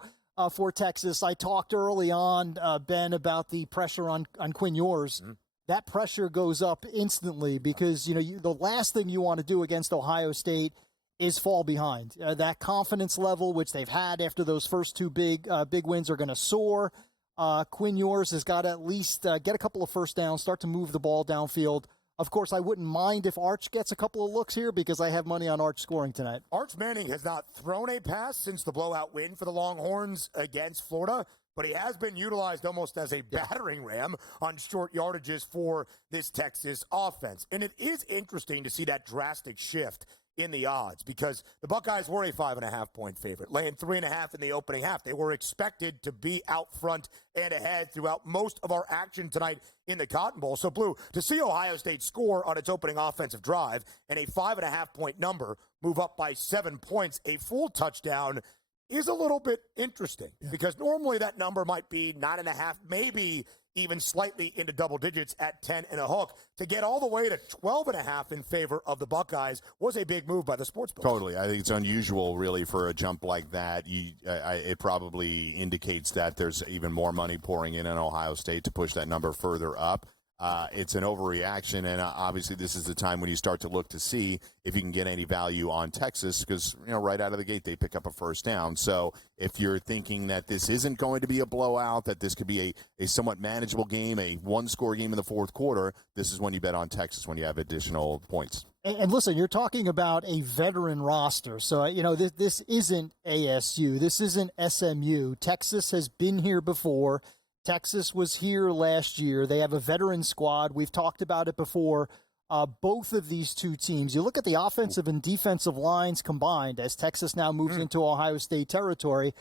for Texas. I talked early on, Ben, about the pressure on Quinn Ewers. Mm-hmm. That pressure goes up instantly because, the last thing you want to do against Ohio State is fall behind. That confidence level, which they've had after those first 2 big wins, are going to soar. Quinn Ewers has got to at least get a couple of first downs, start to move the ball downfield. Of course, I wouldn't mind if Arch gets a couple of looks here because I have money on Arch scoring tonight. Arch Manning has not thrown a pass since the blowout win for the Longhorns against Florida. but he has been utilized almost as a battering ram on short yardages for this Texas offense. And it is interesting to see that drastic shift in the odds because the Buckeyes were a 5.5-point favorite, laying 3.5 in the opening half. They were expected to be out front and ahead throughout most of our action tonight in the Cotton Bowl. So, Blue, to see Ohio State score on its opening offensive drive and a 5.5-point number move up by 7 points, a full touchdown, is a little bit interesting because normally that number might be 9.5, maybe even slightly into double digits at 10 and a hook. To get all the way to 12.5 in favor of the Buckeyes was a big move by the sportsbook. Totally. I think it's unusual, really, for a jump like that. It probably indicates that there's even more money pouring in on Ohio State to push that number further up. It's an overreaction, and obviously this is the time when you start to look to see if you can get any value on Texas because, right out of the gate they pick up a first down. So if you're thinking that this isn't going to be a blowout, that this could be a somewhat manageable game, a one-score game in the fourth quarter, this is when you bet on Texas when you have additional points. And listen, you're talking about a veteran roster. So, this isn't ASU. This isn't SMU. Texas has been here before. Texas was here last year. They have a veteran squad. We've talked about it before. Both of these two teams, you look at the offensive and defensive lines combined as Texas now moves into Ohio State territory,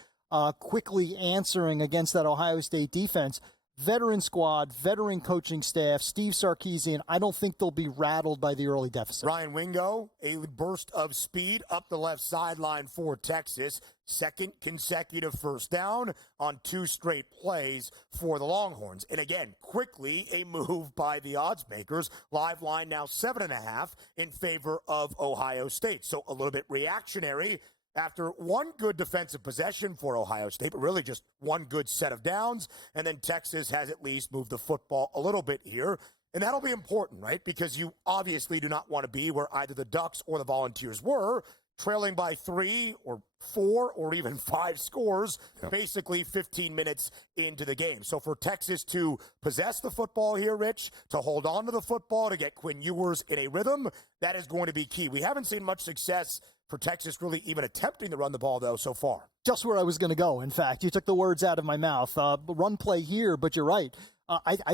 quickly answering against that Ohio State defense. Veteran squad, veteran coaching staff, Steve Sarkisian, I don't think they'll be rattled by the early deficit. Ryan Wingo, a burst of speed up the left sideline for Texas. Second consecutive first down on 2 straight plays for the Longhorns. And again, quickly a move by the odds makers. Live line now 7.5 in favor of Ohio State. So a little bit reactionary after one good defensive possession for Ohio State, but really just one good set of downs. And then Texas has at least moved the football a little bit here. And that'll be important, right? Because you obviously do not want to be where either the Ducks or the Volunteers were, trailing by 3 or 4 or even 5 scores, basically 15 minutes into the game. So for Texas to possess the football here, Rich, to hold on to the football, to get Quinn Ewers in a rhythm, that is going to be key. We haven't seen much success for Texas really even attempting to run the ball, though, so far. Just where I was going to go, in fact. You took the words out of my mouth. Run play here, but you're right.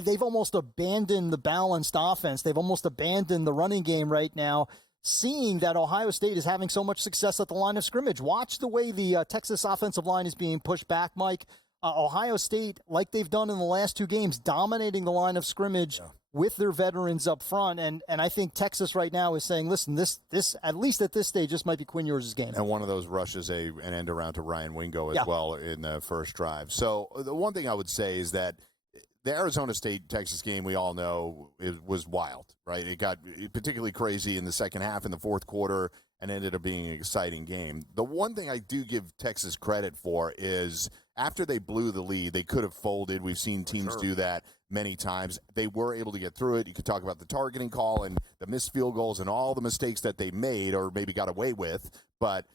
They've almost abandoned the balanced offense. They've almost abandoned the running game right now, seeing that Ohio State is having so much success at the line of scrimmage. Watch the way the Texas offensive line is being pushed back, Mike. Ohio State, like they've done in the last 2 games, dominating the line of scrimmage with their veterans up front. And I think Texas right now is saying, listen, this at least at this stage, this might be Quinn Ewers' game. And one of those rushes an end around to Ryan Wingo as well in the first drive. So the one thing I would say is that the Arizona State-Texas game, we all know, it was wild, right? It got particularly crazy in the second half, in the fourth quarter, and ended up being an exciting game. The one thing I do give Texas credit for is after they blew the lead, they could have folded. We've seen teams do that many times. They were able to get through it. You could talk about the targeting call and the missed field goals and all the mistakes that they made or maybe got away with, but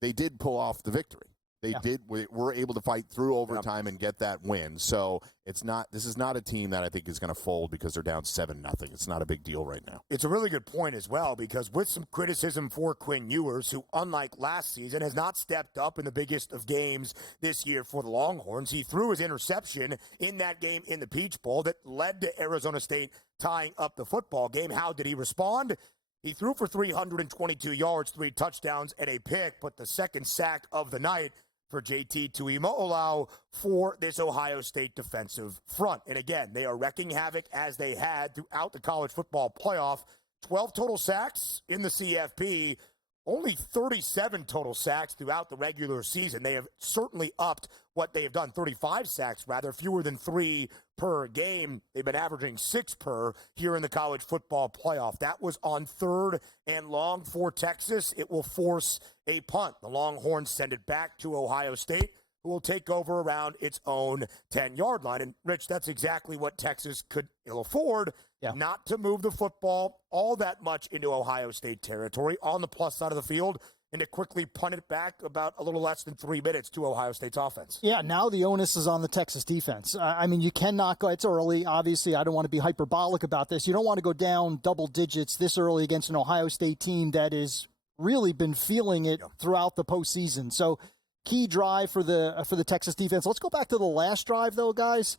they did pull off the victory. They were able to fight through overtime and get that win. So this is not a team that I think is going to fold because they're down 7-0. It's not a big deal right now. It's a really good point as well, because with some criticism for Quinn Ewers, who unlike last season has not stepped up in the biggest of games this year for the Longhorns. He threw his interception in that game in the Peach Bowl that led to Arizona State tying up the football game. How did he respond? He threw for 322 yards, 3 touchdowns, and a pick, but the second sack of the night for JT Tuimoloau for this Ohio State defensive front. And again, they are wrecking havoc as they had throughout the college football playoff. 12 total sacks in the CFP, only 37 total sacks throughout the regular season. They have certainly upped what they have done. 35 sacks, rather, fewer than 3 per game. They've been averaging 6 per here in the college football playoff. That was on 3rd and long for Texas. It will force a punt. The Longhorns send it back to Ohio State, who will take over around its own 10-yard line. And, Rich, that's exactly what Texas could ill afford, not to move the football all that much into Ohio State territory on the plus side of the field, and to quickly punt it back about a little less than 3 minutes to Ohio State's offense. Yeah, now the onus is on the Texas defense. I mean, you cannot go, it's early. Obviously, I don't want to be hyperbolic about this. You don't want to go down double digits this early against an Ohio State team that has really been feeling it throughout the postseason. So key drive for the Texas defense. Let's go back to the last drive, though, guys.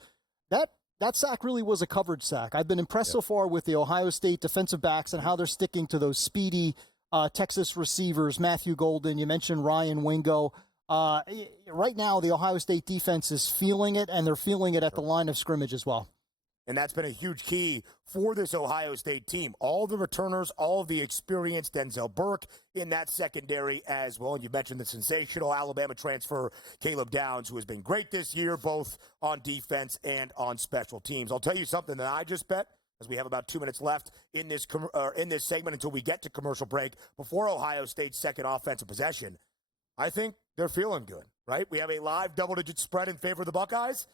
That sack really was a coverage sack. I've been impressed so far with the Ohio State defensive backs and how they're sticking to those speedy Texas receivers. Matthew Golden, you mentioned Ryan Wingo. Right now, the Ohio State defense is feeling it, and they're feeling it at the line of scrimmage as well. And that's been a huge key for this Ohio State team. All the returners, all of the experienced Denzel Burke in that secondary as well. And you mentioned the sensational Alabama transfer, Caleb Downs, who has been great this year, both on defense and on special teams. I'll tell you something that I just bet, as we have about 2 minutes left in this segment until we get to commercial break, before Ohio State's second offensive possession. I think they're feeling good, right? We have a live double-digit spread in favor of the Buckeyes.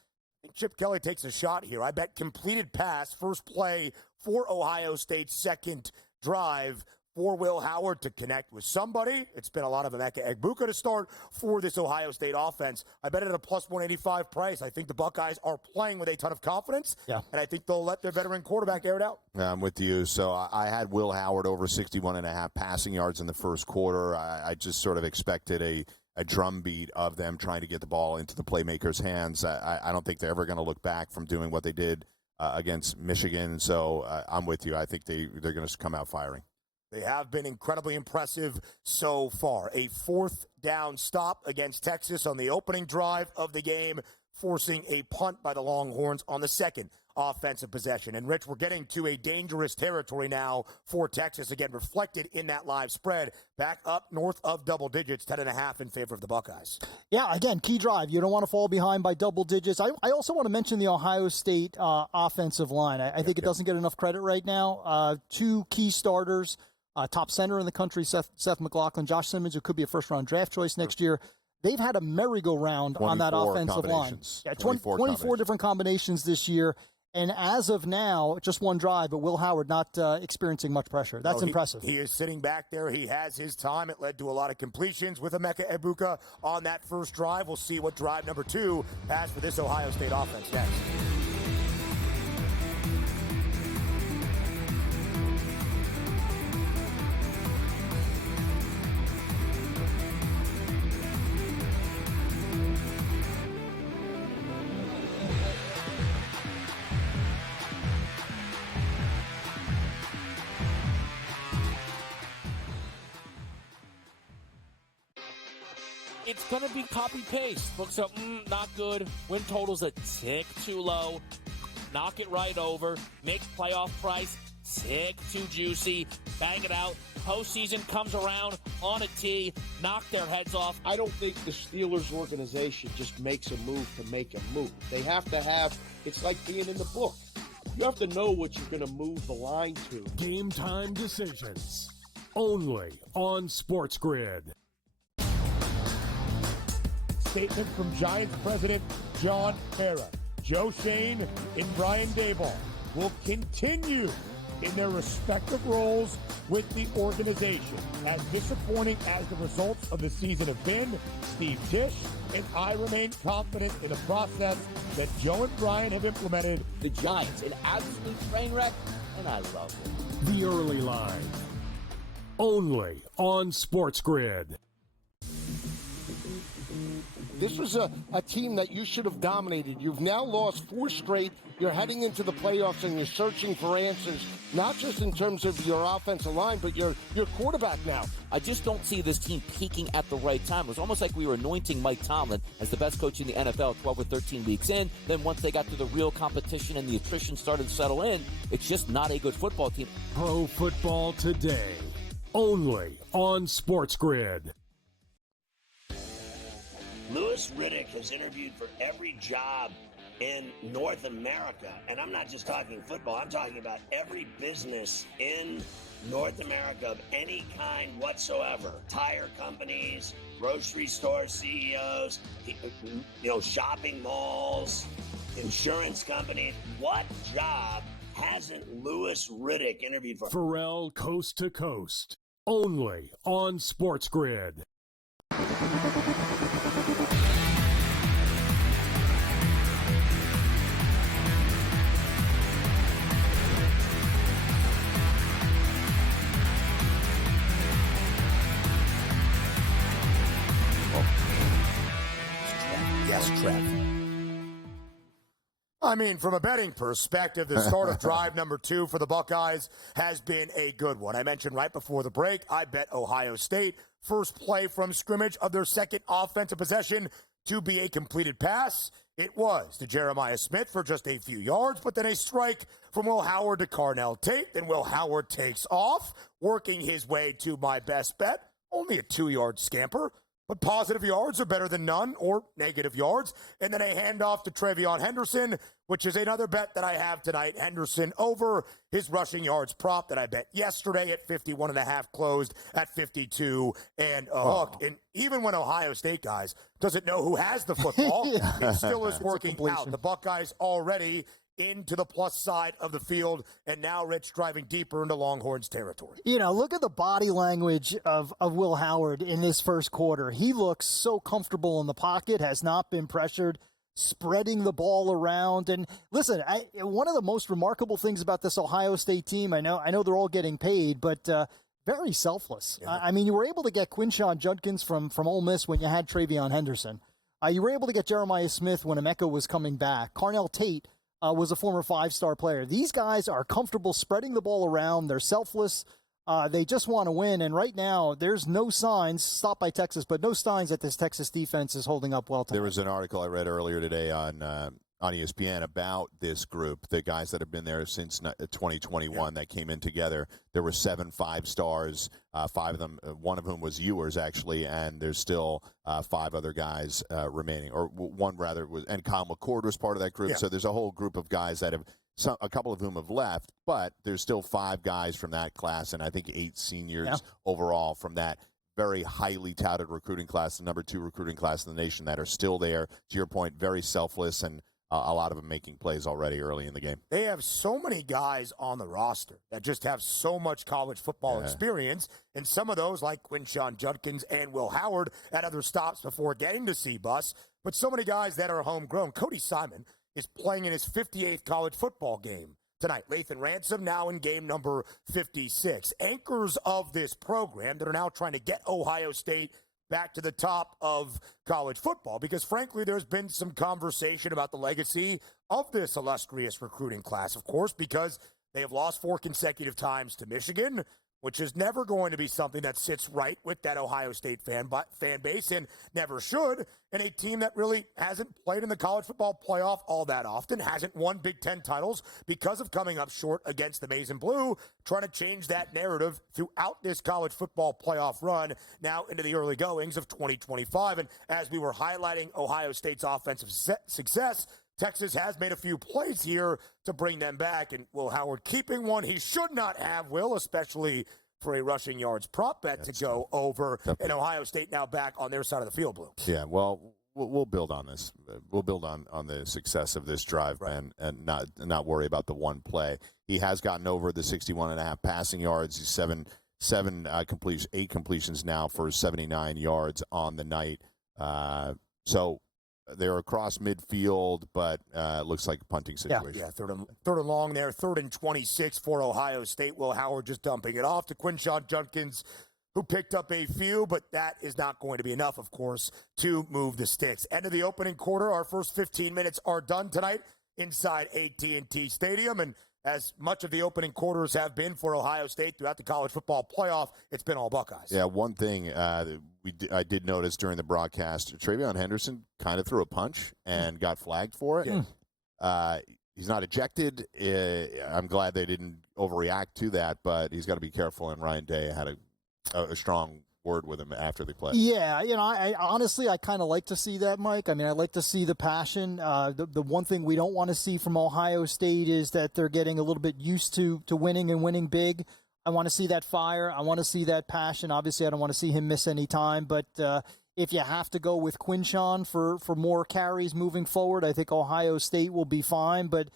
Chip Kelly takes a shot here. I bet completed pass, first play for Ohio State's second drive for Will Howard to connect with somebody. It's been a lot of Emeka Egbuka to start for this Ohio State offense. I bet it at a plus 185 price. I think the Buckeyes are playing with a ton of confidence, and I think they'll let their veteran quarterback air it out. I'm with you. So I had Will Howard over 61.5 passing yards in the first quarter. I just sort of expected a drumbeat of them trying to get the ball into the playmakers' hands. I don't think they're ever going to look back from doing what they did against Michigan. So I'm with you. I think they're going to come out firing. They have been incredibly impressive so far. A fourth down stop against Texas on the opening drive of the game, forcing a punt by the Longhorns on the second offensive possession. And, Rich, we're getting to a dangerous territory now for Texas, again, reflected in that live spread, back up north of double digits, 10.5 in favor of the Buckeyes. Yeah, again, key drive. You don't want to fall behind by double digits. I also want to mention the Ohio State offensive line. I think it doesn't get enough credit right now. Two key starters, top center in the country, Seth McLaughlin, Josh Simmons, who could be a first-round draft choice next year. They've had a merry-go-round on that offensive line. Yeah, 24 different combinations this year. And as of now, just one drive, but Will Howard not experiencing much pressure. That's impressive. He is sitting back there. He has his time. It led to a lot of completions with Emeka Egbuka on that first drive. We'll see what drive number 2 has for this Ohio State offense next. It's going to be copy-paste. Books up, not good. Win total's a tick too low. Knock it right over. Make playoff price tick too juicy. Bang it out. Postseason comes around on a tee. Knock their heads off. I don't think the Steelers organization just makes a move to make a move. They have to have, it's like being in the book. You have to know what you're going to move the line to. Game time decisions. Only on SportsGrid. Statement from Giants president John Mara. Joe Shane and Brian Daboll will continue in their respective roles with the organization. As disappointing as the results of the season have been, Steve Tisch and I remain confident in the process that Joe and Brian have implemented. The Giants, an absolute train wreck, and I love it. The early line. Only on SportsGrid. This was a team that you should have dominated. You've now lost 4 straight. You're heading into the playoffs, and you're searching for answers, not just in terms of your offensive line, but your quarterback now. I just don't see this team peaking at the right time. It was almost like we were anointing Mike Tomlin as the best coach in the NFL 12 or 13 weeks in. Then once they got to the real competition and the attrition started to settle in, it's just not a good football team. Pro Football Today. Only on SportsGrid. Louis Riddick has interviewed for every job in North America. And I'm not just talking football. I'm talking about every business in North America of any kind whatsoever. Tire companies, grocery store CEOs, shopping malls, insurance companies. What job hasn't Louis Riddick interviewed for? Pharrell Coast to Coast. Only on SportsGrid. Trev. I mean, from a betting perspective, the start of drive number 2 for the Buckeyes has been a good one. I mentioned right before the break, I bet Ohio State first play from scrimmage of their second offensive possession to be a completed pass. It was to Jeremiah Smith for just a few yards, but then a strike from Will Howard to Carnell Tate. Then Will Howard takes off, working his way to my best bet, only a 2-yard scamper. But positive yards are better than none, or negative yards. And then a handoff to Trevion Henderson, which is another bet that I have tonight. Henderson over his rushing yards prop that I bet yesterday at 51.5, closed at 52 and a hook. And even when Ohio State, guys, doesn't know who has the football, it still is working out. The Buckeyes already into the plus side of the field, and now Rich driving deeper into Longhorns territory. You know, look at the body language of Will Howard in this first quarter. He looks so comfortable in the pocket, has not been pressured, spreading the ball around. And listen, one of the most remarkable things about this Ohio State team, I know they're all getting paid, but very selfless. Yeah. I mean, you were able to get Quinshon Judkins from Ole Miss when you had Trevion Henderson. You were able to get Jeremiah Smith when Emeka was coming back. Carnell Tate was a former 5-star player. These guys are comfortable spreading the ball around. They're selfless. They just want to win. And right now, there's no signs, stopped by Texas, but no signs that this Texas defense is holding up well tonight. There was an article I read earlier today on ESPN about this group, the guys that have been there since 2021 that came in together. There were 7 5-stars, 5 of them, one of whom was Ewers, actually, and there's still 5 other guys remaining, or one rather, and Kyle McCord was part of that group. Yeah. So there's a whole group of guys that have, a couple of whom have left, but there's still 5 guys from that class, and I think 8 seniors overall from that very highly touted recruiting class, the number 2 recruiting class in the nation, that are still there. To your point, very selfless, and a lot of them making plays already early in the game. They have so many guys on the roster that just have so much college football experience, and some of those, like Quinshon Judkins and Will Howard, at other stops before getting to C-Bus, but so many guys that are homegrown. Cody Simon is playing in his 58th college football game tonight. Lathan Ransom now in game number 56. Anchors of this program that are now trying to get Ohio State back to the top of college football, because frankly, there's been some conversation about the legacy of this illustrious recruiting class, of course, because they have lost 4 consecutive times to Michigan, which is never going to be something that sits right with that Ohio State fan base, and never should. And a team that really hasn't played in the college football playoff all that often, hasn't won Big Ten titles because of coming up short against the Maize and Blue, trying to change that narrative throughout this college football playoff run, now into the early goings of 2025. And as we were highlighting Ohio State's offensive success, Texas has made a few plays here to bring them back, and Will Howard keeping one he should not have, Will, especially for a rushing yards prop bet to go over, and Ohio State now back on their side of the field, Blue. Yeah, well, we'll build on this. We'll build on the success of this drive, and not worry about the one play. He has gotten over the 61.5 passing yards. He's 8 completions now for 79 yards on the night. So they're across midfield, but it looks like a punting situation. Yeah, third and long there. 3rd and 26 for Ohio State. Will Howard just dumping it off to Quinshon Judkins, who picked up a few, but that is not going to be enough, of course, to move the sticks. End of the opening quarter. Our first 15 minutes are done tonight inside AT&T Stadium, and as much of the opening quarters have been for Ohio State throughout the college football playoff, it's been all Buckeyes. Yeah, one thing I did notice during the broadcast, Trevion Henderson kind of threw a punch and got flagged for it. Yeah. He's not ejected. I'm glad they didn't overreact to that, but he's got to be careful, and Ryan Day had a strong word with him after the play. Yeah, I honestly, I kind of like to see that, Mike. I mean, I like to see the passion. The one thing we don't want to see from Ohio State is that they're getting a little bit used to winning and winning big. I want to see that fire. I want to see that passion. Obviously, I don't want to see him miss any time, but if you have to go with Quinshon for more carries moving forward, I think Ohio State will be fine. But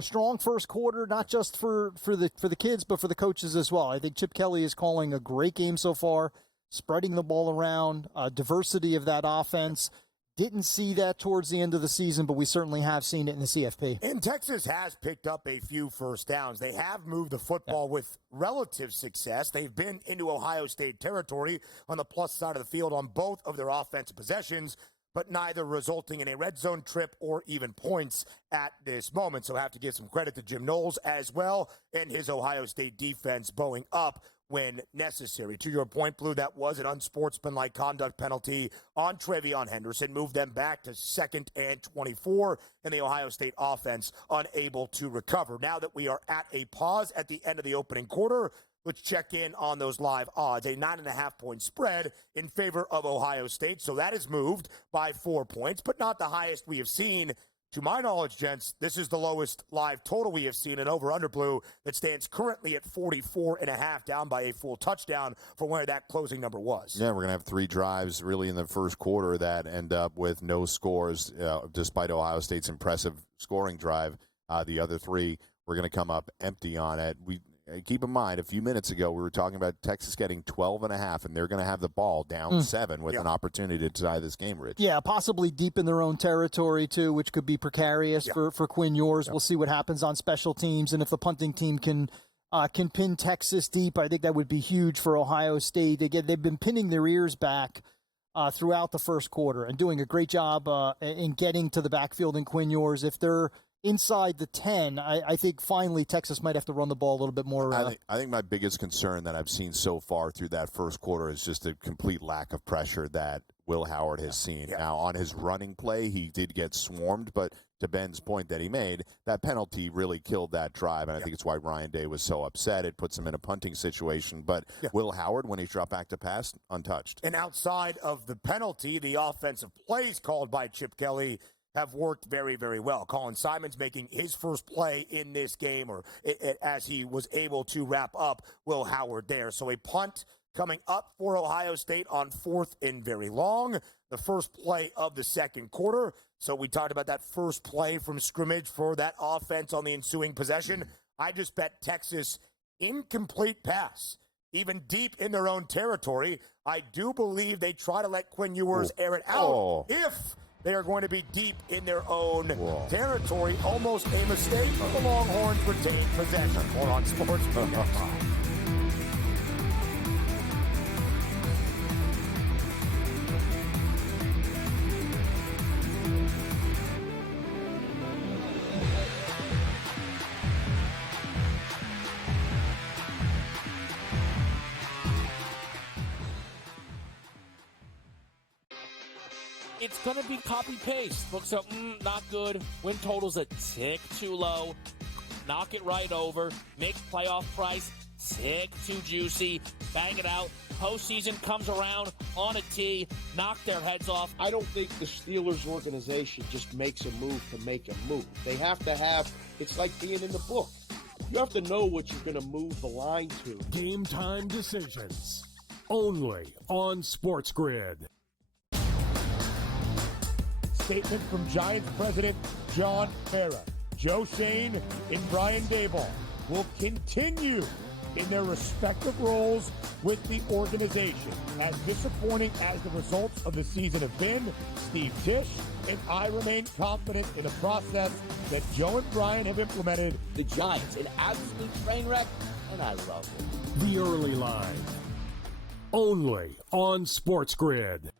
strong first quarter, not just for the kids, but for the coaches as well. I think Chip Kelly is calling a great game so far, spreading the ball around, diversity of that offense. Didn't see that towards the end of the season, but we certainly have seen it in the CFP. And Texas has picked up a few first downs. They have moved the football with relative success. They've been into Ohio State territory on the plus side of the field on both of their offensive possessions, but neither resulting in a red zone trip or even points at this moment. So I have to give some credit to Jim Knowles as well and his Ohio State defense bowing up when necessary. To your point, Blue, that was an unsportsmanlike conduct penalty on Trevion Henderson, moved them back to 2nd and 24, and the Ohio State offense unable to recover. Now that we are at a pause at the end of the opening quarter, let's check in on those live odds. A 9.5-point spread in favor of Ohio State, so that is moved by 4 points, but not the highest we have seen. To my knowledge, gents, this is the lowest live total we have seen in over-under, Blue, that stands currently at 44.5, down by a full touchdown from where that closing number was. Yeah, we're going to have 3 drives really in the first quarter that end up with no scores, despite Ohio State's impressive scoring drive. The other 3, we're going to come up empty on it. Keep in mind, a few minutes ago, we were talking about Texas getting 12.5, and they're going to have the ball down 7 with an opportunity to tie this game, Rich. Yeah, possibly deep in their own territory, too, which could be precarious for Quinn Ewers. We'll see what happens on special teams, and if the punting team can pin Texas deep, I think that would be huge for Ohio State. Again, they've been pinning their ears back throughout the first quarter and doing a great job in getting to the backfield in Quinn Ewers. If they're inside the 10, I think finally Texas might have to run the ball a little bit more. I think my biggest concern that I've seen so far through that first quarter is just a complete lack of pressure that Will Howard has seen. Yeah. Now, on his running play, he did get swarmed, but to Ben's point that he made, that penalty really killed that drive, and I think it's why Ryan Day was so upset. It puts him in a punting situation, but Will Howard, when he dropped back to pass, untouched. And outside of the penalty, the offensive plays called by Chip Kelly have worked very, very well. Colin Simons making his first play in this game, or as he was able to wrap up Will Howard there. So a punt coming up for Ohio State on 4th and very long, the first play of the second quarter. So we talked about that first play from scrimmage for that offense on the ensuing possession. I just bet Texas incomplete pass, even deep in their own territory. I do believe they try to let Quinn Ewers air it out if they are going to be deep in their own territory. Almost a mistake, but the Longhorns retain possession. More on SportsGrid next. It's going to be copy-paste. Books up, not good. Win total's a tick too low. Knock it right over. Make playoff price tick too juicy. Bang it out. Postseason comes around on a tee. Knock their heads off. I don't think the Steelers organization just makes a move to make a move. They have to have, it's like being in the book. You have to know what you're going to move the line to. Game time decisions. Only on SportsGrid. Statement from Giants president John Mara. Joe Shane and Brian Daboll will continue in their respective roles with the organization. As disappointing as the results of the season have been, Steve Tisch and I remain confident in the process that Joe and Brian have implemented. The Giants, an absolute train wreck, and I love it. The early line. Only on SportsGrid.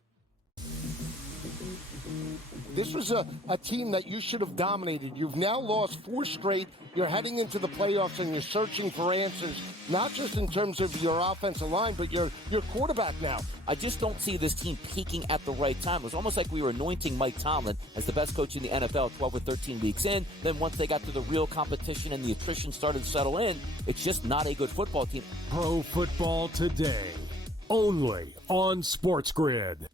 This was a team that you should have dominated. You've now lost 4 straight. You're heading into the playoffs and you're searching for answers, not just in terms of your offensive line, but your quarterback now. I just don't see this team peaking at the right time. It was almost like we were anointing Mike Tomlin as the best coach in the NFL 12 or 13 weeks in. Then once they got to the real competition and the attrition started to settle in, it's just not a good football team. Pro Football Today. Only on SportsGrid.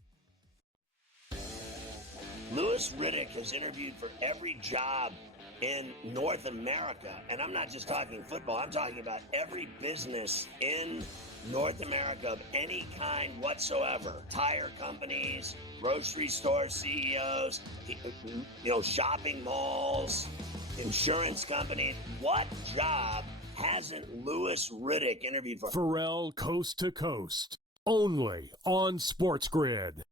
Louis Riddick has interviewed for every job in North America. And I'm not just talking football. I'm talking about every business in North America of any kind whatsoever. Tire companies, grocery store CEOs, shopping malls, insurance companies. What job hasn't Louis Riddick interviewed for? Pharrell Coast to Coast. Only on SportsGrid.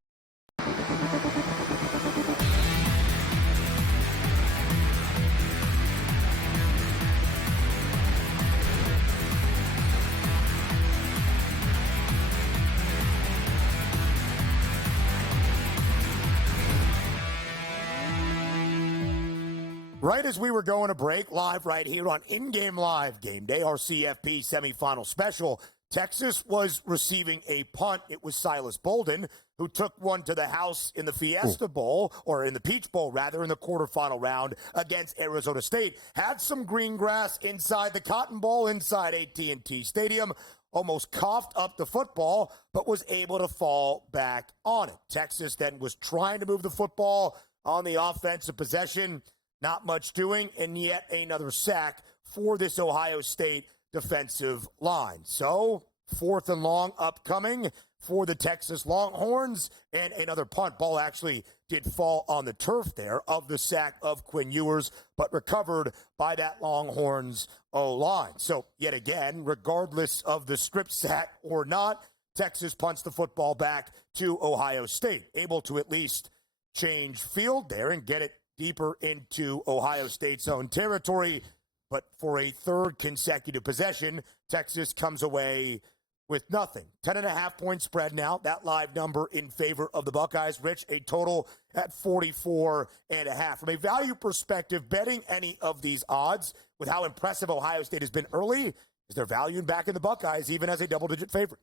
Right as we were going to break, live right here on In-Game Live, Game Day, our CFP semifinal special, Texas was receiving a punt. It was Silas Bolden who took one to the house in the Fiesta Bowl, or in the Peach Bowl, rather, in the quarterfinal round against Arizona State. Had some green grass inside the Cotton Bowl, inside AT&T Stadium. Almost coughed up the football, but was able to fall back on it. Texas then was trying to move the football on the offensive possession. Not much doing, and yet another sack for this Ohio State defensive line. So, 4th and long upcoming for the Texas Longhorns, and another punt. Ball actually did fall on the turf there of the sack of Quinn Ewers, but recovered by that Longhorns O-line. So, yet again, regardless of the strip sack or not, Texas punts the football back to Ohio State, able to at least change field there and get it deeper into Ohio State's own territory. But for a third consecutive possession, Texas comes away with nothing. 10.5-point spread now. That live number in favor of the Buckeyes. Rich, a total at 44.5. From a value perspective, betting any of these odds with how impressive Ohio State has been early, is there value in backing the Buckeyes even as a double-digit favorite?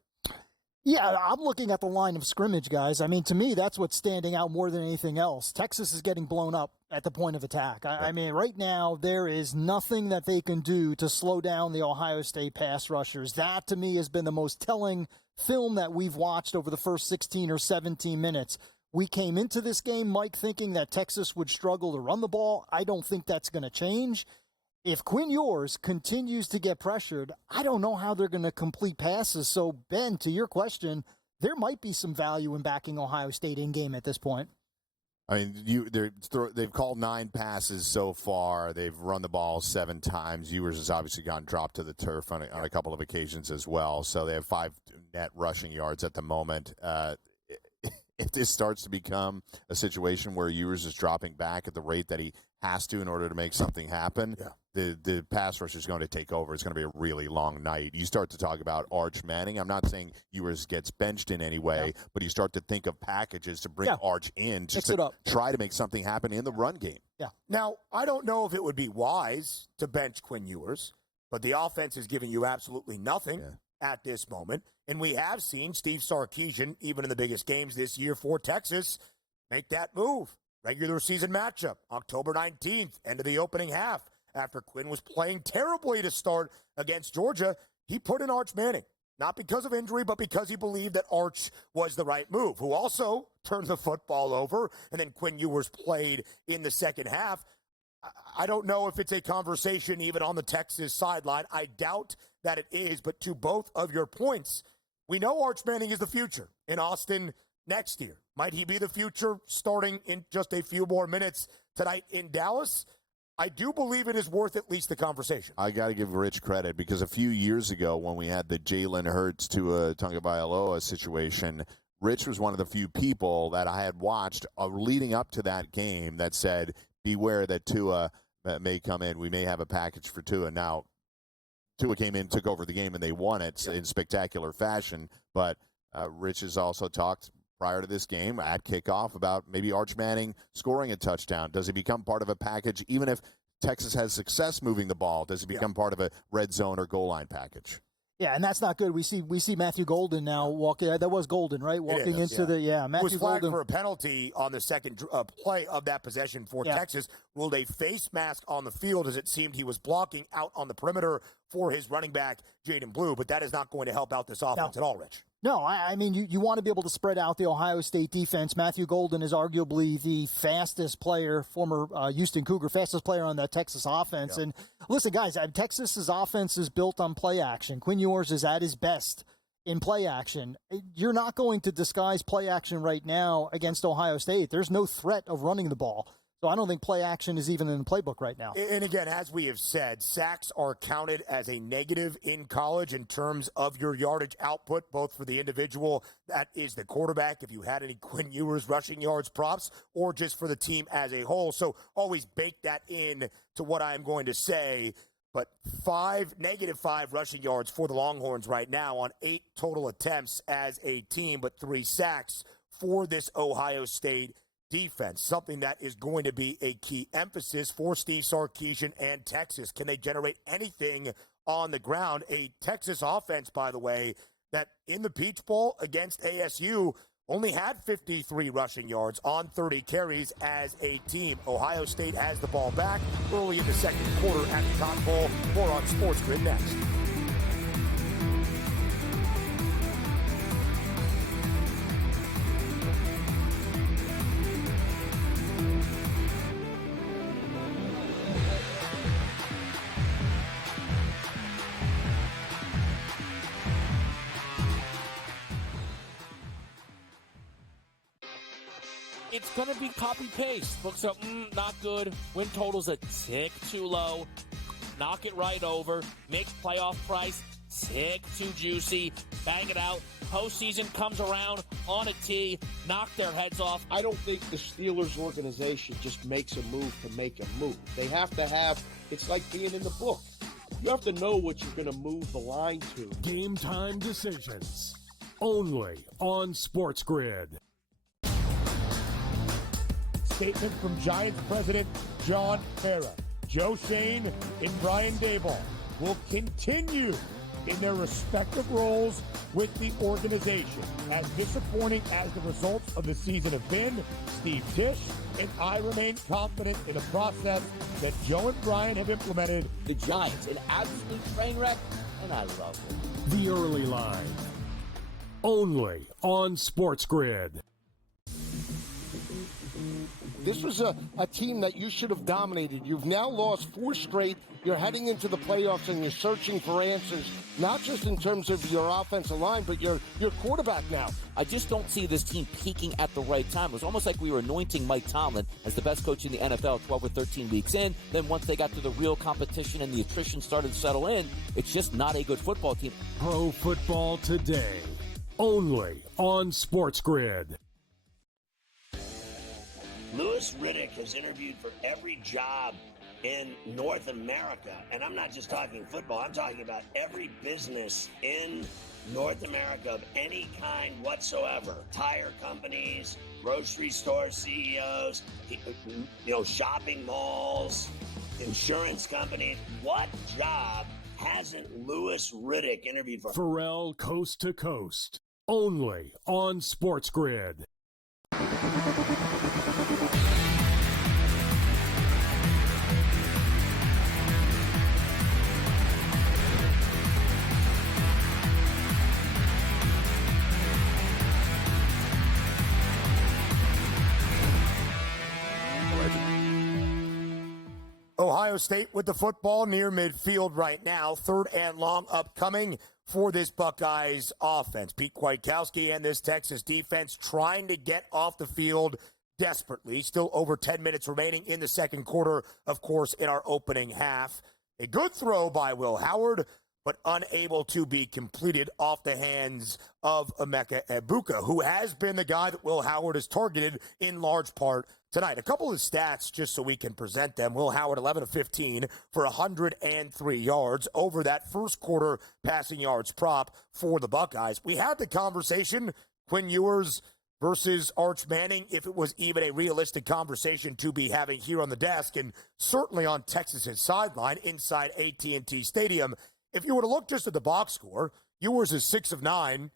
Yeah, I'm looking at the line of scrimmage, guys. I mean, to me, that's what's standing out more than anything else. Texas is getting blown up at the point of attack. I mean, right now, there is nothing that they can do to slow down the Ohio State pass rushers. That, to me, has been the most telling film that we've watched over the first 16 or 17 minutes. We came into this game, Mike, thinking that Texas would struggle to run the ball. I don't think that's going to change. If Quinn Ewers continues to get pressured, I don't know how they're going to complete passes. So, Ben, to your question, there might be some value in backing Ohio State in-game at this point. I mean, they've called 9 passes so far. They've run the ball 7 times. Ewers has obviously gone dropped to the turf on a couple of occasions as well. So they have 5 net rushing yards at the moment. If this starts to become a situation where Ewers is dropping back at the rate that he has to in order to make something happen, the pass rusher is going to take over. It's going to be a really long night. You start to talk about Arch Manning. I'm not saying Ewers gets benched in any way, but you start to think of packages to bring Arch in just to try to make something happen in the run game. Yeah. Now, I don't know if it would be wise to bench Quinn Ewers, but the offense is giving you absolutely nothing at this moment. And we have seen Steve Sarkisian, even in the biggest games this year for Texas, make that move. Regular season matchup, October 19th, end of the opening half. After Quinn was playing terribly to start against Georgia, he put in Arch Manning. Not because of injury, but because he believed that Arch was the right move, who also turned the football over, and then Quinn Ewers played in the second half. I don't know if it's a conversation even on the Texas sideline. I doubt that it is, but to both of your points, we know Arch Manning is the future in Austin next year. Might he be the future starting in just a few more minutes tonight in Dallas? I do believe it is worth at least the conversation. I got to give Rich credit because a few years ago when we had the Jalen Hurts to Tagovailoa situation, Rich was one of the few people that I had watched leading up to that game that said, beware that Tua may come in. We may have a package for Tua. Now, Tua came in, took over the game, and they won it in spectacular fashion. But Rich has also talked prior to this game at kickoff about maybe Arch Manning scoring a touchdown. Does he become part of a package? Even if Texas has success moving the ball, does he become part of a red zone or goal line package? Yeah, and that's not good. We see Matthew Golden now walking. That was Golden, right? Walking into Matthew was flagged Golden for a penalty on the second play of that possession for Texas. Ruled a face mask on the field as it seemed he was blocking out on the perimeter for his running back, Jaden Blue. But that is not going to help out this offense at all, Rich. No, I mean, you want to be able to spread out the Ohio State defense. Matthew Golden is arguably the fastest player, former Houston Cougar, fastest player on that Texas offense. And listen, guys, Texas's offense is built on play action. Quinn Ewers is at his best in play action. You're not going to disguise play action right now against Ohio State. There's no threat of running the ball. So I don't think play action is even in the playbook right now. And again, as we have said, sacks are counted as a negative in college in terms of your yardage output, both for the individual that is the quarterback, if you had any Quinn Ewers rushing yards props, or just for the team as a whole. So always bake that in to what I'm going to say. But negative five rushing yards for the Longhorns right now on 8 total attempts as a team, but 3 sacks for this Ohio State defense, something that is going to be a key emphasis for Steve Sarkisian and Texas. Can they generate anything on the ground? A Texas offense, by the way, that in the Peach Bowl against ASU only had 53 rushing yards on 30 carries as a team. Ohio State has the ball back early in the second quarter at the Cotton Bowl. More on SportsGrid next. It's going to be copy-paste. Books up, not good. Win total's a tick too low. Knock it right over. Make playoff price tick too juicy. Bang it out. Postseason comes around on a tee. Knock their heads off. I don't think the Steelers organization just makes a move to make a move. They have to have, it's like being in the book. You have to know what you're going to move the line to. Game time decisions. Only on SportsGrid. Statement from Giants president John Mara. Joe Shane and Brian Daboll will continue in their respective roles with the organization. As disappointing as the results of the season have been, Steve Tisch and I remain confident in the process that Joe and Brian have implemented. The Giants, an absolute train wreck, and I love it. The early line. Only on SportsGrid. This was a team that you should have dominated. You've now lost 4 straight. You're heading into the playoffs and you're searching for answers, not just in terms of your offensive line, but your quarterback now. I just don't see this team peaking at the right time. It was almost like we were anointing Mike Tomlin as the best coach in the NFL 12 or 13 weeks in. Then once they got to the real competition and the attrition started to settle in, it's just not a good football team. Pro Football Today. Only on SportsGrid. Louis Riddick has interviewed for every job in North America. And I'm not just talking football. I'm talking about every business in North America of any kind whatsoever. Tire companies, grocery store CEOs, shopping malls, insurance companies. What job hasn't Louis Riddick interviewed for? Pharrell Coast to Coast. Only on SportsGrid. Ohio State with the football near midfield right now. 3rd and long upcoming for this Buckeyes offense. Pete Kwiatkowski and this Texas defense trying to get off the field desperately. Still over 10 minutes remaining in the second quarter, of course, in our opening half. A good throw by Will Howard, but unable to be completed off the hands of Emeka Egbuka, who has been the guy that Will Howard has targeted in large part tonight. A couple of stats just so we can present them. Will Howard, 11 of 15 for 103 yards over that first quarter passing yards prop for the Buckeyes. We had the conversation, Quinn Ewers versus Arch Manning, if it was even a realistic conversation to be having here on the desk, and certainly on Texas's sideline inside AT&T Stadium. If you were to look just at the box score, Ewers is 6 of 9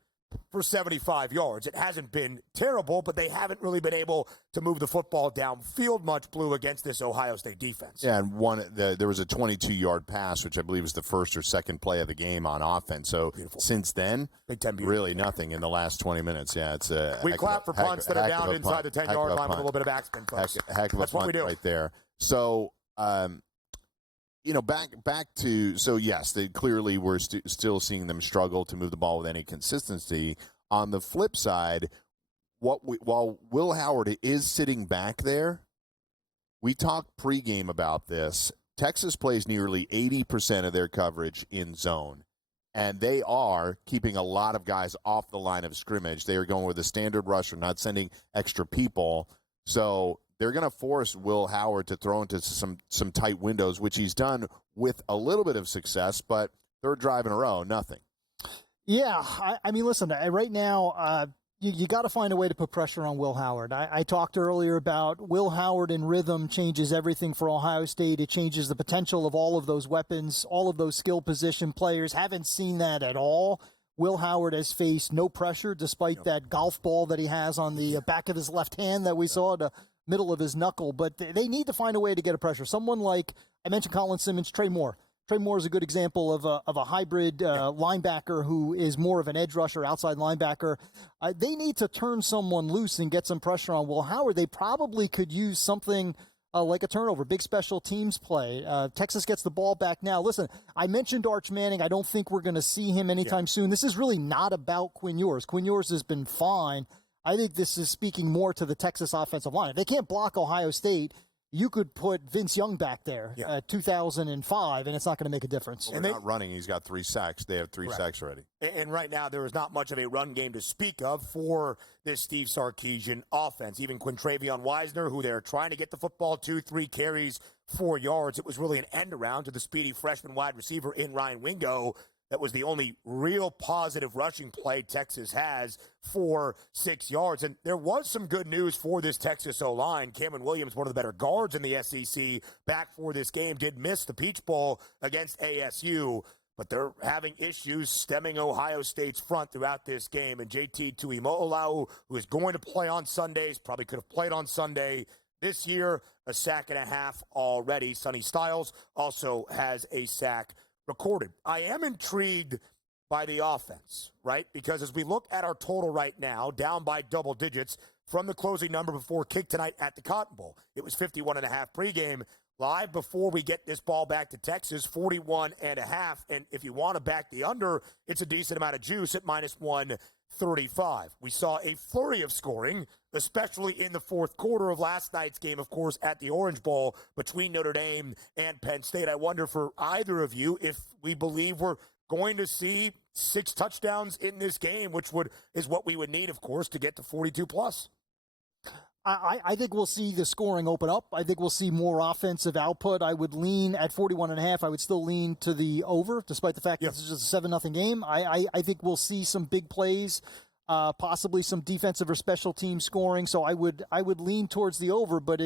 for 75 yards. It hasn't been terrible, but they haven't really been able to move the football downfield much, Blue, against this Ohio State defense. Yeah, and there was a 22-yard pass, which I believe was the first or second play of the game on offense. So since then, really nothing in the last 20 minutes. Yeah, it's a we clap for punts that are down inside the 10-yard line with a little bit of backspin, folks. Heck of a punt right there. So, back to, so yes, they clearly we're still seeing them struggle to move the ball with any consistency. On the flip side, while Will Howard is sitting back there, we talked pregame about this. Texas plays nearly 80% of their coverage in zone, and they are keeping a lot of guys off the line of scrimmage. They are going with a standard rusher, not sending extra people. So they're going to force Will Howard to throw into some tight windows, which he's done with a little bit of success, but 3rd drive in a row, nothing. Yeah, I mean, listen, right now, You got to find a way to put pressure on Will Howard. I talked earlier about Will Howard in rhythm changes everything for Ohio State. It changes the potential of all of those weapons, all of those skill position players. Haven't seen that at all. Will Howard has faced no pressure despite that golf ball that he has on the back of his left hand that we saw, the middle of his knuckle. But they need to find a way to get a pressure. Someone like, I mentioned Colin Simmons, Trey Moore. Trey Moore is a good example of a hybrid linebacker who is more of an edge rusher, outside linebacker. They need to turn someone loose and get some pressure on Will Howard. They probably could use something like a turnover, big special teams play. Texas gets the ball back now. Listen, I mentioned Arch Manning. I don't think we're going to see him anytime soon. This is really not about Quinn Ewers. Quinn Ewers has been fine. I think this is speaking more to the Texas offensive line. If they can't block Ohio State, you could put Vince Young back there 2005, and it's not going to make a difference. Well, they're not running. He's got 3 sacks. They have 3 sacks already. And right now, there is not much of a run game to speak of for this Steve Sarkisian offense. Even Quintravion Wisener, who they're trying to get the football to, 3 carries, 4 yards. It was really an end around to the speedy freshman wide receiver in Ryan Wingo. That was the only real positive rushing play Texas has for 6 yards. And there was some good news for this Texas O-line. Cameron Williams, one of the better guards in the SEC, back for this game, did miss the Peach Bowl against ASU. But they're having issues stemming Ohio State's front throughout this game. And JT Tuimoloau, who is going to play on Sundays, probably could have played on Sunday this year, a sack and a half already. Sonny Styles also has a sack recorded. I am intrigued by the offense, right? Because as we look at our total right now, down by double digits from the closing number before kick tonight at the Cotton Bowl. It was 51.5 pregame. Live before we get this ball back to Texas, 41.5. And if you want to back the under, it's a decent amount of juice at minus 135. We saw a flurry of scoring, especially in the fourth quarter of last night's game, of course, at the Orange Bowl between Notre Dame and Penn State. I wonder for either of you if we believe we're going to see 6 touchdowns in this game, which is what we would need, of course, to get to 42+. I think we'll see the scoring open up. I think we'll see more offensive output. I would lean at 41.5. I would still lean to the over, despite the fact that this is just a 7-0 game. I think we'll see some big plays, possibly some defensive or special team scoring. So I would lean towards the over, but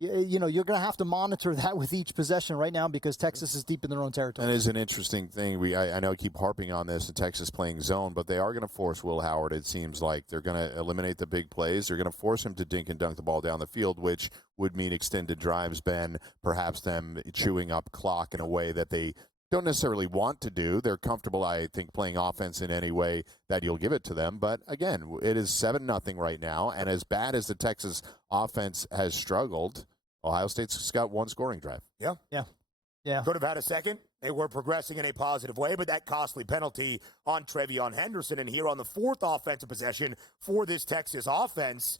you're going to have to monitor that with each possession right now because Texas is deep in their own territory. And it's an interesting thing. I know I keep harping on this, and Texas playing zone, but they are going to force Will Howard, it seems like. They're going to eliminate the big plays. They're going to force him to dink and dunk the ball down the field, which would mean extended drives, Ben, perhaps them chewing up clock in a way that they don't necessarily want to do. They're comfortable, I think, playing offense in any way that you'll give it to them. But, again, it is 7-0 right now, and as bad as the Texas offense has struggled, Ohio State's got 1 scoring drive. Yeah. Could have had a second. They were progressing in a positive way, but that costly penalty on Trevion Henderson. And here on the 4th offensive possession for this Texas offense,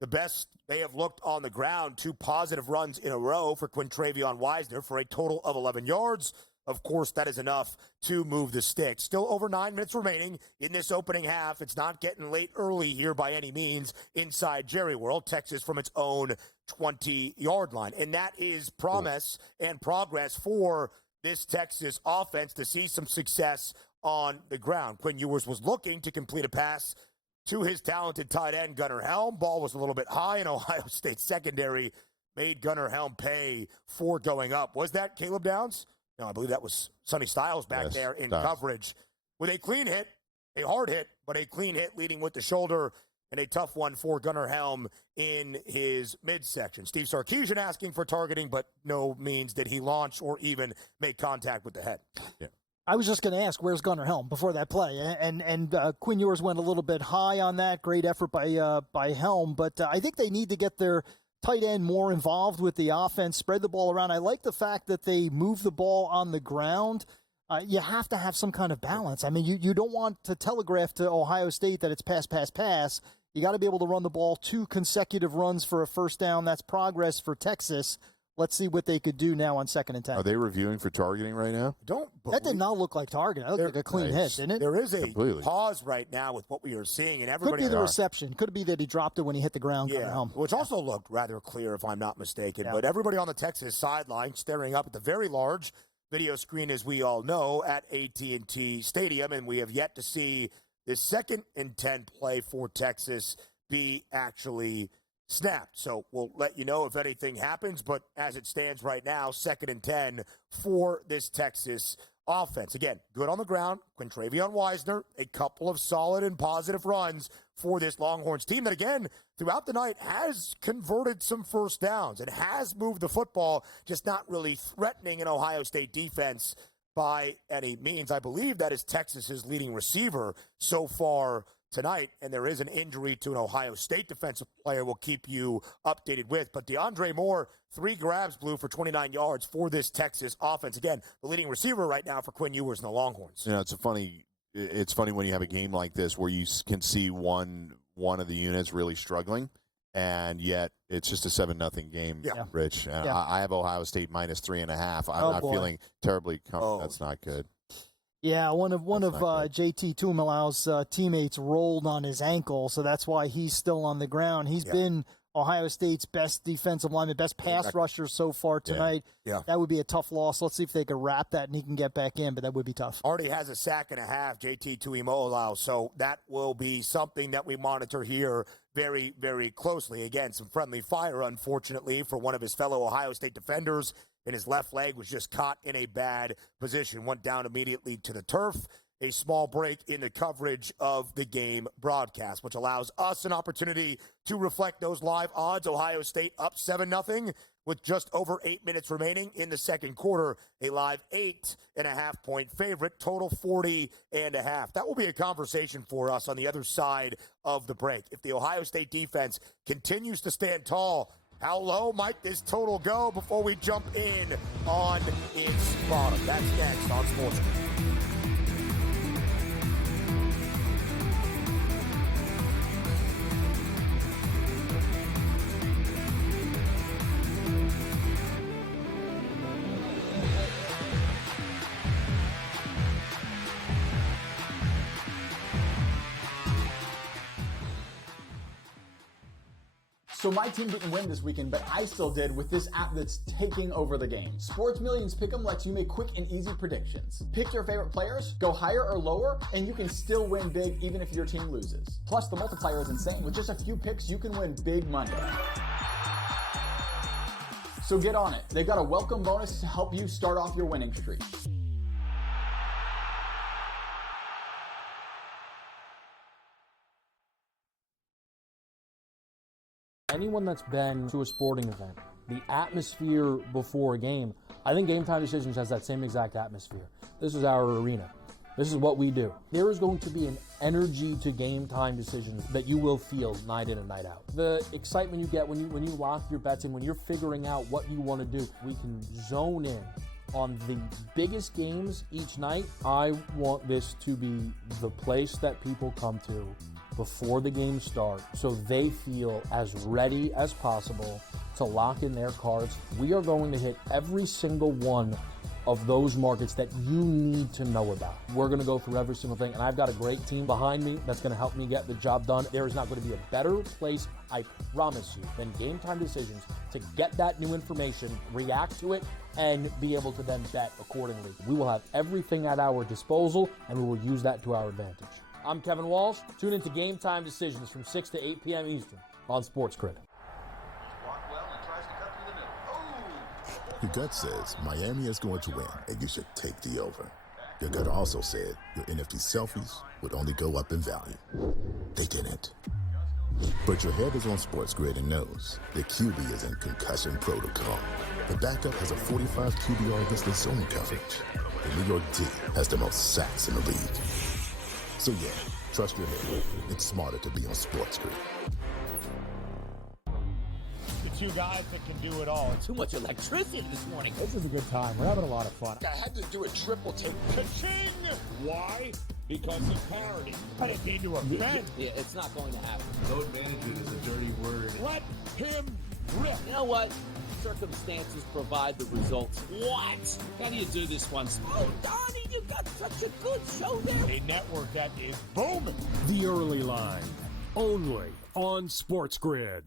the best they have looked on the ground, 2 positive runs in a row for Quintravion Wisener for a total of 11 yards. Of course, that is enough to move the stick. Still over 9 minutes remaining in this opening half. It's not getting late early here by any means inside Jerry World. Texas from its own 20-yard line. And that is promise and progress for this Texas offense to see some success on the ground. Quinn Ewers was looking to complete a pass to his talented tight end, Gunnar Helm. Ball was a little bit high, and Ohio State secondary made Gunnar Helm pay for going up. Was that Caleb Downs? No, I believe that was Sonny Styles back there in coverage with a clean hit, a hard hit, but a clean hit leading with the shoulder and a tough one for Gunnar Helm in his midsection. Steve Sarkisian asking for targeting, but no means did he launch or even make contact with the head. Yeah. I was just going to ask, where's Gunnar Helm before that play? And Quinn Ewers went a little bit high on that. Great effort by Helm, but I think they need to get their tight end more involved with the offense, spread the ball around. I like the fact that they move the ball on the ground. You have to have some kind of balance. I mean, you don't want to telegraph to Ohio State that it's pass, pass, pass. You got to be able to run the ball 2 consecutive runs for a first down. That's progress for Texas. Let's see what they could do now on 2nd and 10. Are they reviewing for targeting right now? That did not look like targeting. That looked like a clean hit, didn't it? There is a pause right now with what we are seeing, and everybody could be the reception. Could be that he dropped it when he hit the ground. Yeah, which also looked rather clear, if I'm not mistaken. Yeah. But everybody on the Texas sideline staring up at the very large video screen, as we all know, at AT&T Stadium, and we have yet to see this 2nd and 10 play for Texas be actually snapped. So we'll let you know if anything happens, but as it stands right now, 2nd and 10 for this Texas offense. Again, good on the ground. Quintravion Wisner, a couple of solid and positive runs for this Longhorns team that, again, throughout the night has converted some first downs and has moved the football, just not really threatening an Ohio State defense by any means. I believe that is Texas's leading receiver so far tonight, and there is an injury to an Ohio State defensive player we'll keep you updated with. But DeAndre Moore, 3 grabs, Blue, for 29 yards for this Texas offense. Again, the leading receiver right now for Quinn Ewers and the Longhorns. You know, it's funny when you have a game like this where you can see one of the units really struggling, and yet it's just a 7-0 game, Rich. Yeah. I have Ohio State minus 3.5. I'm not feeling terribly comfortable. That's not good. Yeah, one of JT Tuimalau's teammates rolled on his ankle, so that's why he's still on the ground. He's been Ohio State's best defensive lineman, best pass rusher so far tonight. Yeah. That would be a tough loss. Let's see if they can wrap that and he can get back in, but that would be tough. Already has a sack and a half, JT Tuimalau, so that will be something that we monitor here very, very closely. Again, some friendly fire, unfortunately, for one of his fellow Ohio State defenders, and his left leg was just caught in a bad position, went down immediately to the turf. A small break in the coverage of the game broadcast, which allows us an opportunity to reflect those live odds. Ohio State up 7-0 with just over 8 minutes remaining in the second quarter. A live 8.5-point favorite, total 40.5. That will be a conversation for us on the other side of the break. If the Ohio State defense continues to stand tall, how low might this total go before we jump in on its bottom? That's next on SportsGrid. So my team didn't win this weekend, but I still did with this app that's taking over the game. Sports Millions Pick'em lets you make quick and easy predictions. Pick your favorite players, go higher or lower, and you can still win big even if your team loses. Plus, the multiplier is insane. With just a few picks, you can win big money. So get on it. They've got a welcome bonus to help you start off your winning streak. Anyone that's been to a sporting event, the atmosphere before a game, I think Game Time Decisions has that same exact atmosphere. This is our arena. This is what we do. There is going to be an energy to Game Time Decisions that you will feel night in and night out. The excitement you get when you lock your bets in, when you're figuring out what you want to do, we can zone in on the biggest games each night. I want this to be the place that people come to before the games start so they feel as ready as possible to lock in their cards. We are going to hit every single one of those markets that you need to know about. We're going to go through every single thing, and I've got a great team behind me that's going to help me get the job done. There is not going to be a better place, I promise you, than Game Time Decisions to get that new information, react to it, and be able to then bet accordingly. We will have everything at our disposal, and we will use that to our advantage. I'm Kevin Walsh. Tune into Game Time Decisions from 6 to 8 p.m. Eastern on SportsGrid. Your gut says Miami is going to win, and you should take the over. Your gut also said your NFT selfies would only go up in value. They didn't. But your head is on SportsGrid and knows the QB is in concussion protocol. The backup has a 45 QBR against the zone coverage. The New York D has the most sacks in the league. So yeah, trust your head. It's smarter to be on SportsGrid. The two guys that can do it all. Too much electricity this morning. This is a good time. We're having a lot of fun. I had to do a triple take. Ka-ching! Why? Because of parity. I didn't mean to offend. Yeah, it's not going to happen. Load management is a dirty word. Let him rip. You know what? Circumstances provide the results. What? How do you do this once? Oh, Donnie, you got such a good show there. A network that is booming. The Early Line, only on SportsGrid.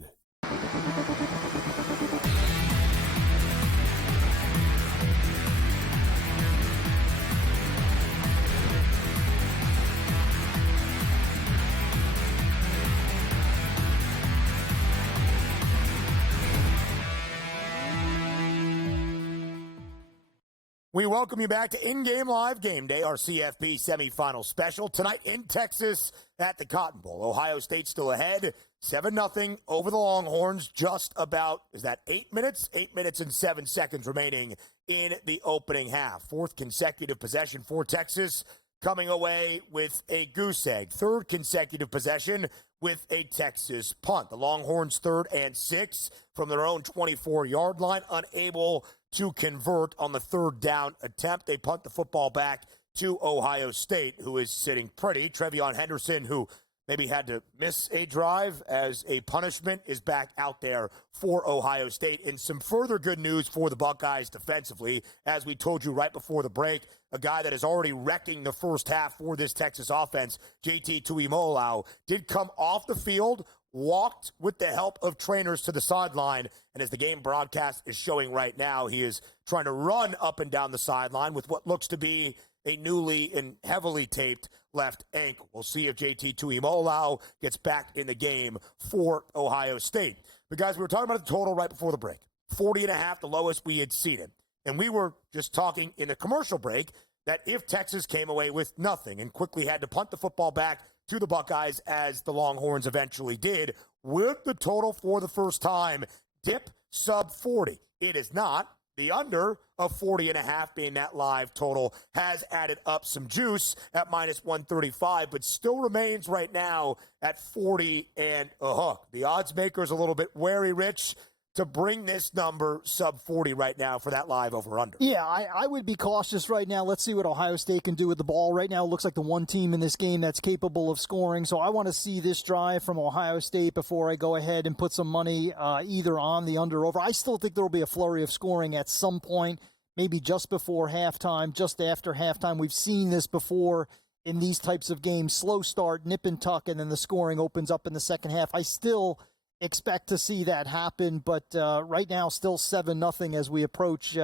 We welcome you back to In-Game Live Game Day, our CFP semifinal special. Tonight in Texas at the Cotton Bowl. Ohio State still ahead, 7-0 over the Longhorns. Just about, is that 8 minutes? 8 minutes and 7 seconds remaining in the opening half. Fourth consecutive possession for Texas, coming away with a goose egg. Third consecutive possession with a Texas punt. The Longhorns 3rd and 6 from their own 24-yard line, unable to convert on the third down attempt. They punt the football back to Ohio State, who is sitting pretty. Trevion Henderson, who maybe had to miss a drive as a punishment, is back out there for Ohio State. And some further good news for the Buckeyes defensively. As we told you right before the break, a guy that is already wrecking the first half for this Texas offense, JT Tuimoloau, did come off the field, walked with the help of trainers to the sideline, and as the game broadcast is showing right now, he is trying to run up and down the sideline with what looks to be a newly and heavily taped left ankle. We'll see if JT Tuimoloau gets back in the game for Ohio State. But guys, we were talking about the total right before the break. 40.5, the lowest we had seen it. And we were just talking in the commercial break that if Texas came away with nothing and quickly had to punt the football back to the Buckeyes, as the Longhorns eventually did, would the total for the first time dip sub 40? It is not. The under of 40.5 being that live total has added up some juice at minus 135, but still remains right now at 40 and a hook. The odds maker's a little bit wary, Rich, to bring this number sub 40 right now for that live over-under. Yeah, I would be cautious right now. Let's see what Ohio State can do with the ball. Right now, it looks like the one team in this game that's capable of scoring. So I want to see this drive from Ohio State before I go ahead and put some money either on the under or over. I still think there will be a flurry of scoring at some point, maybe just before halftime, just after halftime. We've seen this before in these types of games. Slow start, nip and tuck, and then the scoring opens up in the second half. I still expect to see that happen, but right now still 7-0 as we approach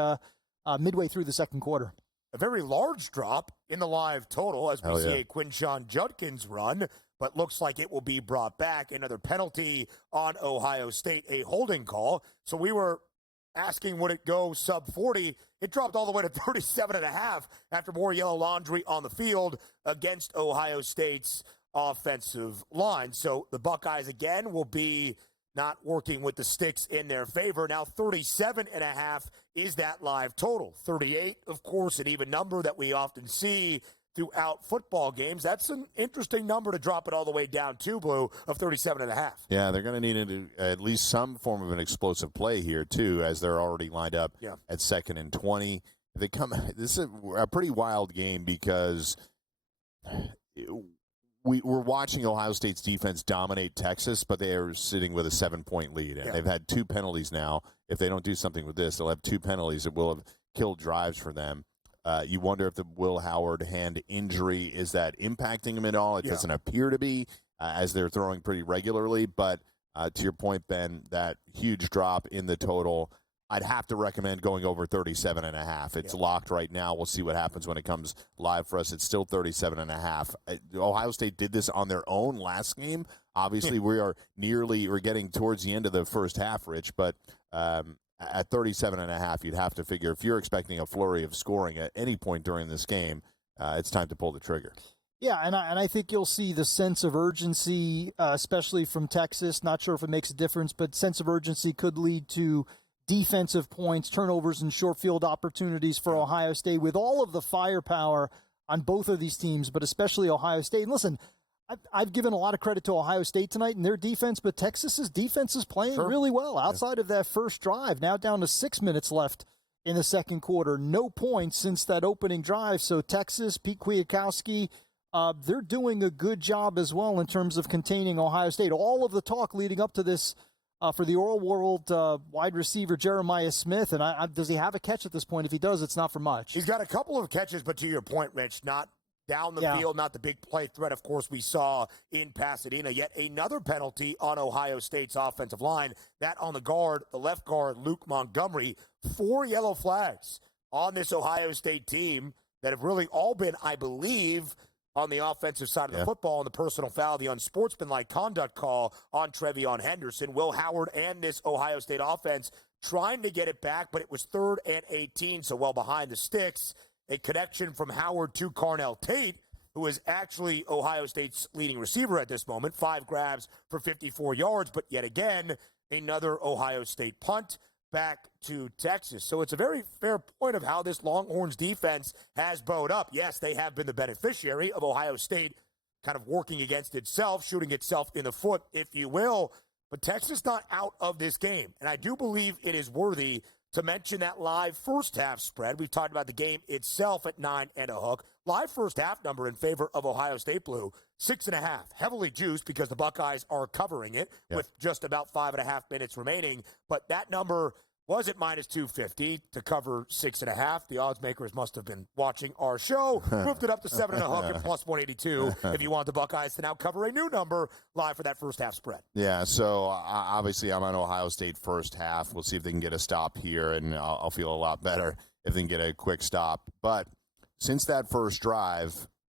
midway through the second quarter. A very large drop in the live total as we see a Quinshon Judkins run, but looks like it will be brought back. Another penalty on Ohio State, a holding call. So we were asking, would it go sub 40? It dropped all the way to 37.5 after more yellow laundry on the field against Ohio State's offensive line. So the Buckeyes again will be not working with the sticks in their favor. Now 37.5 is that live total. 38, of course, an even number that we often see throughout football games. That's an interesting number to drop it all the way down to, Blue, of 37.5. Yeah, they're going to need at least some form of an explosive play here, too, as they're already lined up at 2nd and 20. This is a pretty wild game because we're watching Ohio State's defense dominate Texas, but they are sitting with a 7-point lead. And they've had 2 penalties now. If they don't do something with this, they'll have 2 penalties that will have killed drives for them. You wonder if the Will Howard hand injury, is that impacting him at all? It doesn't appear to be, as they're throwing pretty regularly. But to your point, Ben, that huge drop in the total, I'd have to recommend going over 37.5. It's locked right now. We'll see what happens when it comes live for us. It's still 37.5. Ohio State did this on their own last game. Obviously, we're getting towards the end of the first half, Rich, but at 37.5, you'd have to figure if you're expecting a flurry of scoring at any point during this game, it's time to pull the trigger. Yeah, and I think you'll see the sense of urgency, especially from Texas. Not sure if it makes a difference, but sense of urgency could lead to defensive points, turnovers, and short field opportunities for Ohio State with all of the firepower on both of these teams, but especially Ohio State. And listen, I've given a lot of credit to Ohio State tonight and their defense, but Texas's defense is playing really well outside of that first drive. Now down to 6 minutes left in the second quarter. No points since that opening drive. So Texas, Pete Kwiatkowski, they're doing a good job as well in terms of containing Ohio State. All of the talk leading up to this for the Oral World wide receiver Jeremiah Smith, and does he have a catch at this point? If he does, it's not for much. He's got a couple of catches, but to your point, Rich, not down the field, not the big play threat, of course, we saw in Pasadena. Yet another penalty on Ohio State's offensive line. That on the guard, the left guard, Luke Montgomery. 4 yellow flags on this Ohio State team that have really all been, I believe, on the offensive side of the football, and the personal foul, the unsportsmanlike conduct call on Trevion Henderson. Will Howard and this Ohio State offense trying to get it back, but it was 3rd and 18, so well behind the sticks. A connection from Howard to Carnell Tate, who is actually Ohio State's leading receiver at this moment. 5 grabs for 54 yards, but yet again, another Ohio State punt back to Texas. So it's a very fair point of how this Longhorns defense has bowed up. Yes, they have been the beneficiary of Ohio State kind of working against itself, shooting itself in the foot, if you will. But Texas not out of this game. And I do believe it is worthy to mention that live first half spread. We've talked about the game itself at 9 and a hook. Live first half number in favor of Ohio State Blue, 6.5. Heavily juiced because the Buckeyes are covering it with just about 5.5 minutes remaining. But that number was at minus 250 to cover 6.5. The odds makers must have been watching our show. Moved it up to 7 and a hook and plus 182 if you want the Buckeyes to now cover a new number live for that first half spread. Yeah, so obviously I'm on Ohio State first half. We'll see if they can get a stop here, and I'll feel a lot better if they can get a quick stop. But since that first drive,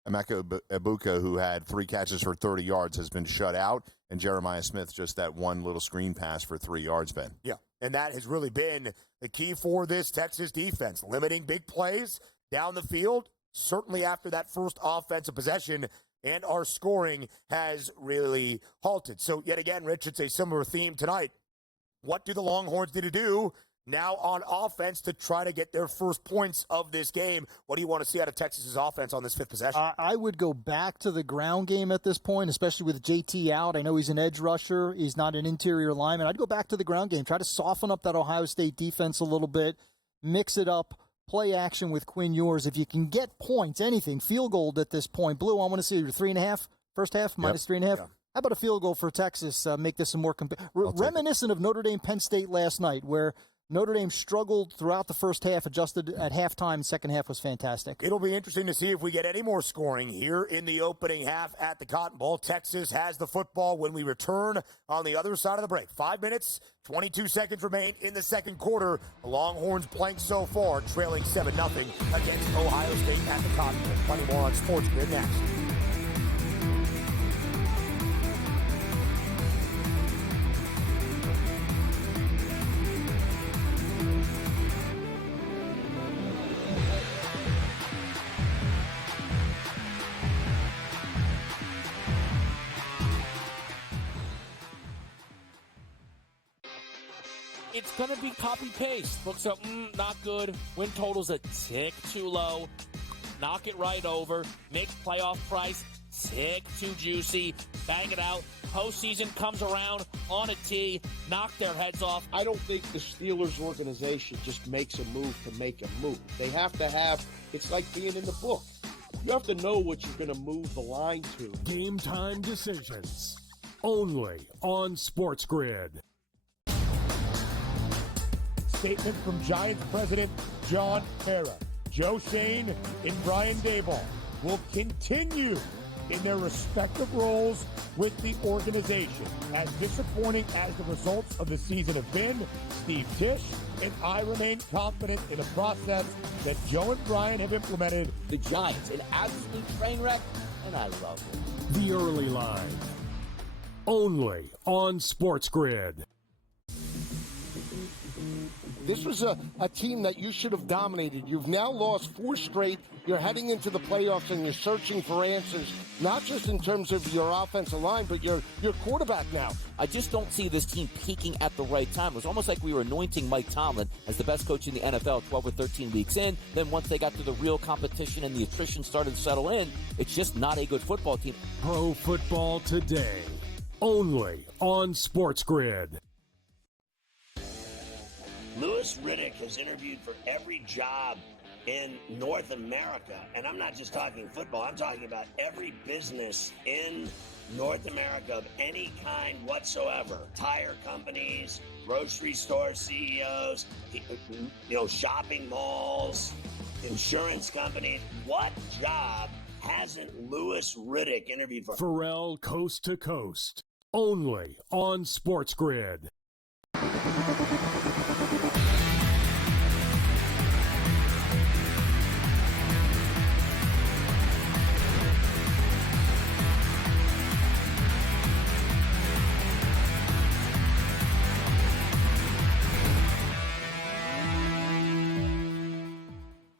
Emeka Egbuka, who had 3 catches for 30 yards, has been shut out, and Jeremiah Smith just that one little screen pass for 3 yards, Ben. Yeah, and that has really been the key for this Texas defense, limiting big plays down the field, certainly after that first offensive possession, and our scoring has really halted. So yet again, Rich, it's a similar theme tonight. What do the Longhorns need to do now on offense to try to get their first points of this game? What do you want to see out of Texas's offense on this 5th possession? I would go back to the ground game at this point, especially with JT out. I know he's an edge rusher. He's not an interior lineman. I'd go back to the ground game. Try to soften up that Ohio State defense a little bit. Mix it up. Play action with Quinn Ewers. If you can get points, anything, field goal at this point. Blue, I want to see your 3.5 first half, minus 3.5. Yeah. How about a field goal for Texas? Make this some more reminiscent of Notre Dame Penn State last night, where Notre Dame struggled throughout the first half, adjusted at halftime. Second half was fantastic. It'll be interesting to see if we get any more scoring here in the opening half at the Cotton Bowl. Texas has the football when we return on the other side of the break. 5 minutes, 22 seconds remain in the second quarter. The Longhorns playing so far, trailing 7-0 against Ohio State at the Cotton Bowl. Plenty more on SportsGrid next. It's going to be copy-paste. Books up, not good. Win total's a tick too low. Knock it right over. Make playoff price tick too juicy. Bang it out. Postseason comes around on a tee. Knock their heads off. I don't think the Steelers organization just makes a move to make a move. They have to have, it's like being in the book. You have to know what you're going to move the line to. Game time decisions. Only on SportsGrid. Statement from Giants president John Mara. Joe Shane and Brian Daboll will continue in their respective roles with the organization. As disappointing as the results of the season have been, Steve Tisch and I remain confident in the process that Joe and Brian have implemented. The Giants, an absolute train wreck, and I love it. The early line. Only on SportsGrid. This was a team that you should have dominated. You've now lost 4 straight. You're heading into the playoffs and you're searching for answers, not just in terms of your offensive line, but your quarterback now. I just don't see this team peaking at the right time. It was almost like we were anointing Mike Tomlin as the best coach in the NFL 12 or 13 weeks in. Then once they got to the real competition and the attrition started to settle in, it's just not a good football team. Pro Football Today. Only on SportsGrid. Louis Riddick has interviewed for every job in North America. And I'm not just talking football. I'm talking about every business in North America of any kind whatsoever. Tire companies, grocery store CEOs, shopping malls, insurance companies. What job hasn't Louis Riddick interviewed for? Pharrell Coast to Coast. Only on SportsGrid.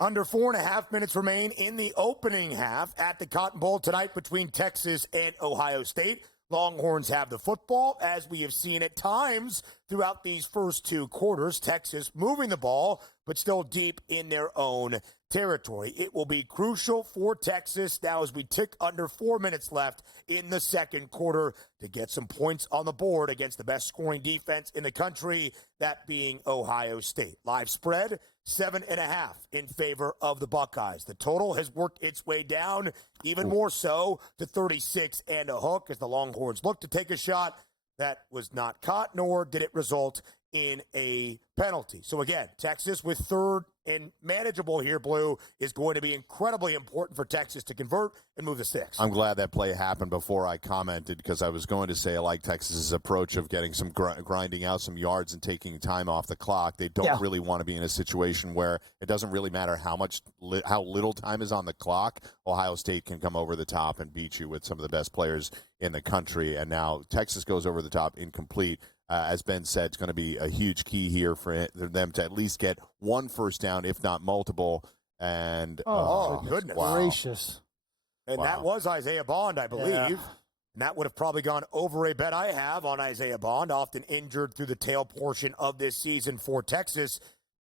Under 4.5 minutes remain in the opening half at the Cotton Bowl tonight between Texas and Ohio State. Longhorns have the football, as we have seen at times throughout these first two quarters. Texas moving the ball, but still deep in their own territory. It will be crucial for Texas now as we tick under 4 minutes left in the second quarter to get some points on the board against the best scoring defense in the country, that being Ohio State. Live spread, 7.5 in favor of the Buckeyes. The total has worked its way down even more so to 36 and a hook as the Longhorns look to take a shot that was not caught, nor did it result in a penalty. So again, Texas with third and manageable here, Blue, is going to be incredibly important for Texas to convert and move the sticks. I'm glad that play happened before I commented, because I was going to say I like Texas's approach of getting some grinding out some yards and taking time off the clock. They don't really want to be in a situation where it doesn't really matter how little time is on the clock. Ohio State can come over the top and beat you with some of the best players in the country. And now Texas goes over the top incomplete. As Ben said, it's going to be a huge key here for them to at least get one first down, if not multiple. And goodness gracious! And that was Isaiah Bond, I believe. Yeah. And that would have probably gone over a bet I have on Isaiah Bond, often injured through the tail portion of this season for Texas.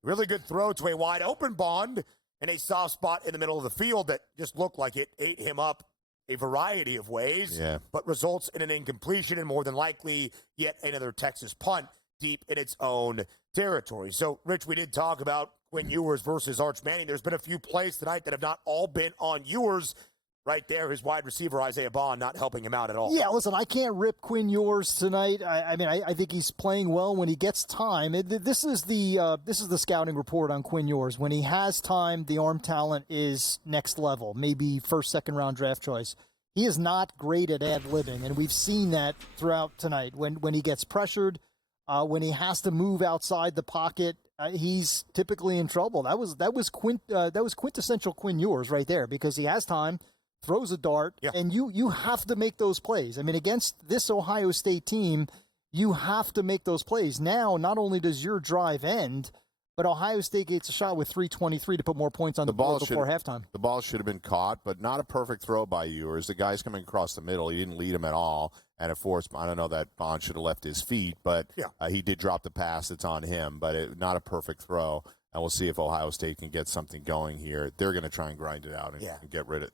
Really good throw to a wide open Bond and a soft spot in the middle of the field that just looked like it ate him up a variety of ways, but results in an incompletion and more than likely yet another Texas punt deep in its own territory. So, Rich, we did talk about Quinn Ewers versus Arch Manning. There's been a few plays tonight that have not all been on Ewers. Right there, his wide receiver, Isaiah Bond, not helping him out at all. Yeah, listen, I can't rip Quinn Ewers tonight. I think he's playing well when he gets time. This is the scouting report on Quinn Ewers. When he has time, the arm talent is next level, maybe first, second round draft choice. He is not great at ad-libbing, and we've seen that throughout tonight. When he gets pressured, when he has to move outside the pocket, he's typically in trouble. That was quintessential Quinn Ewers right there, because he has time, throws a dart, and you have to make those plays. I mean, against this Ohio State team, you have to make those plays. Now, not only does your drive end, but Ohio State gets a shot with 3:23 to put more points on the board before halftime. The ball should have been caught, but not a perfect throw by Ewers. The guy's coming across the middle. He didn't lead him at all. And, of course, I don't know that Bond should have left his feet, but he did drop the pass. It's on him, but not a perfect throw. And we'll see if Ohio State can get something going here. They're going to try and grind it out and get rid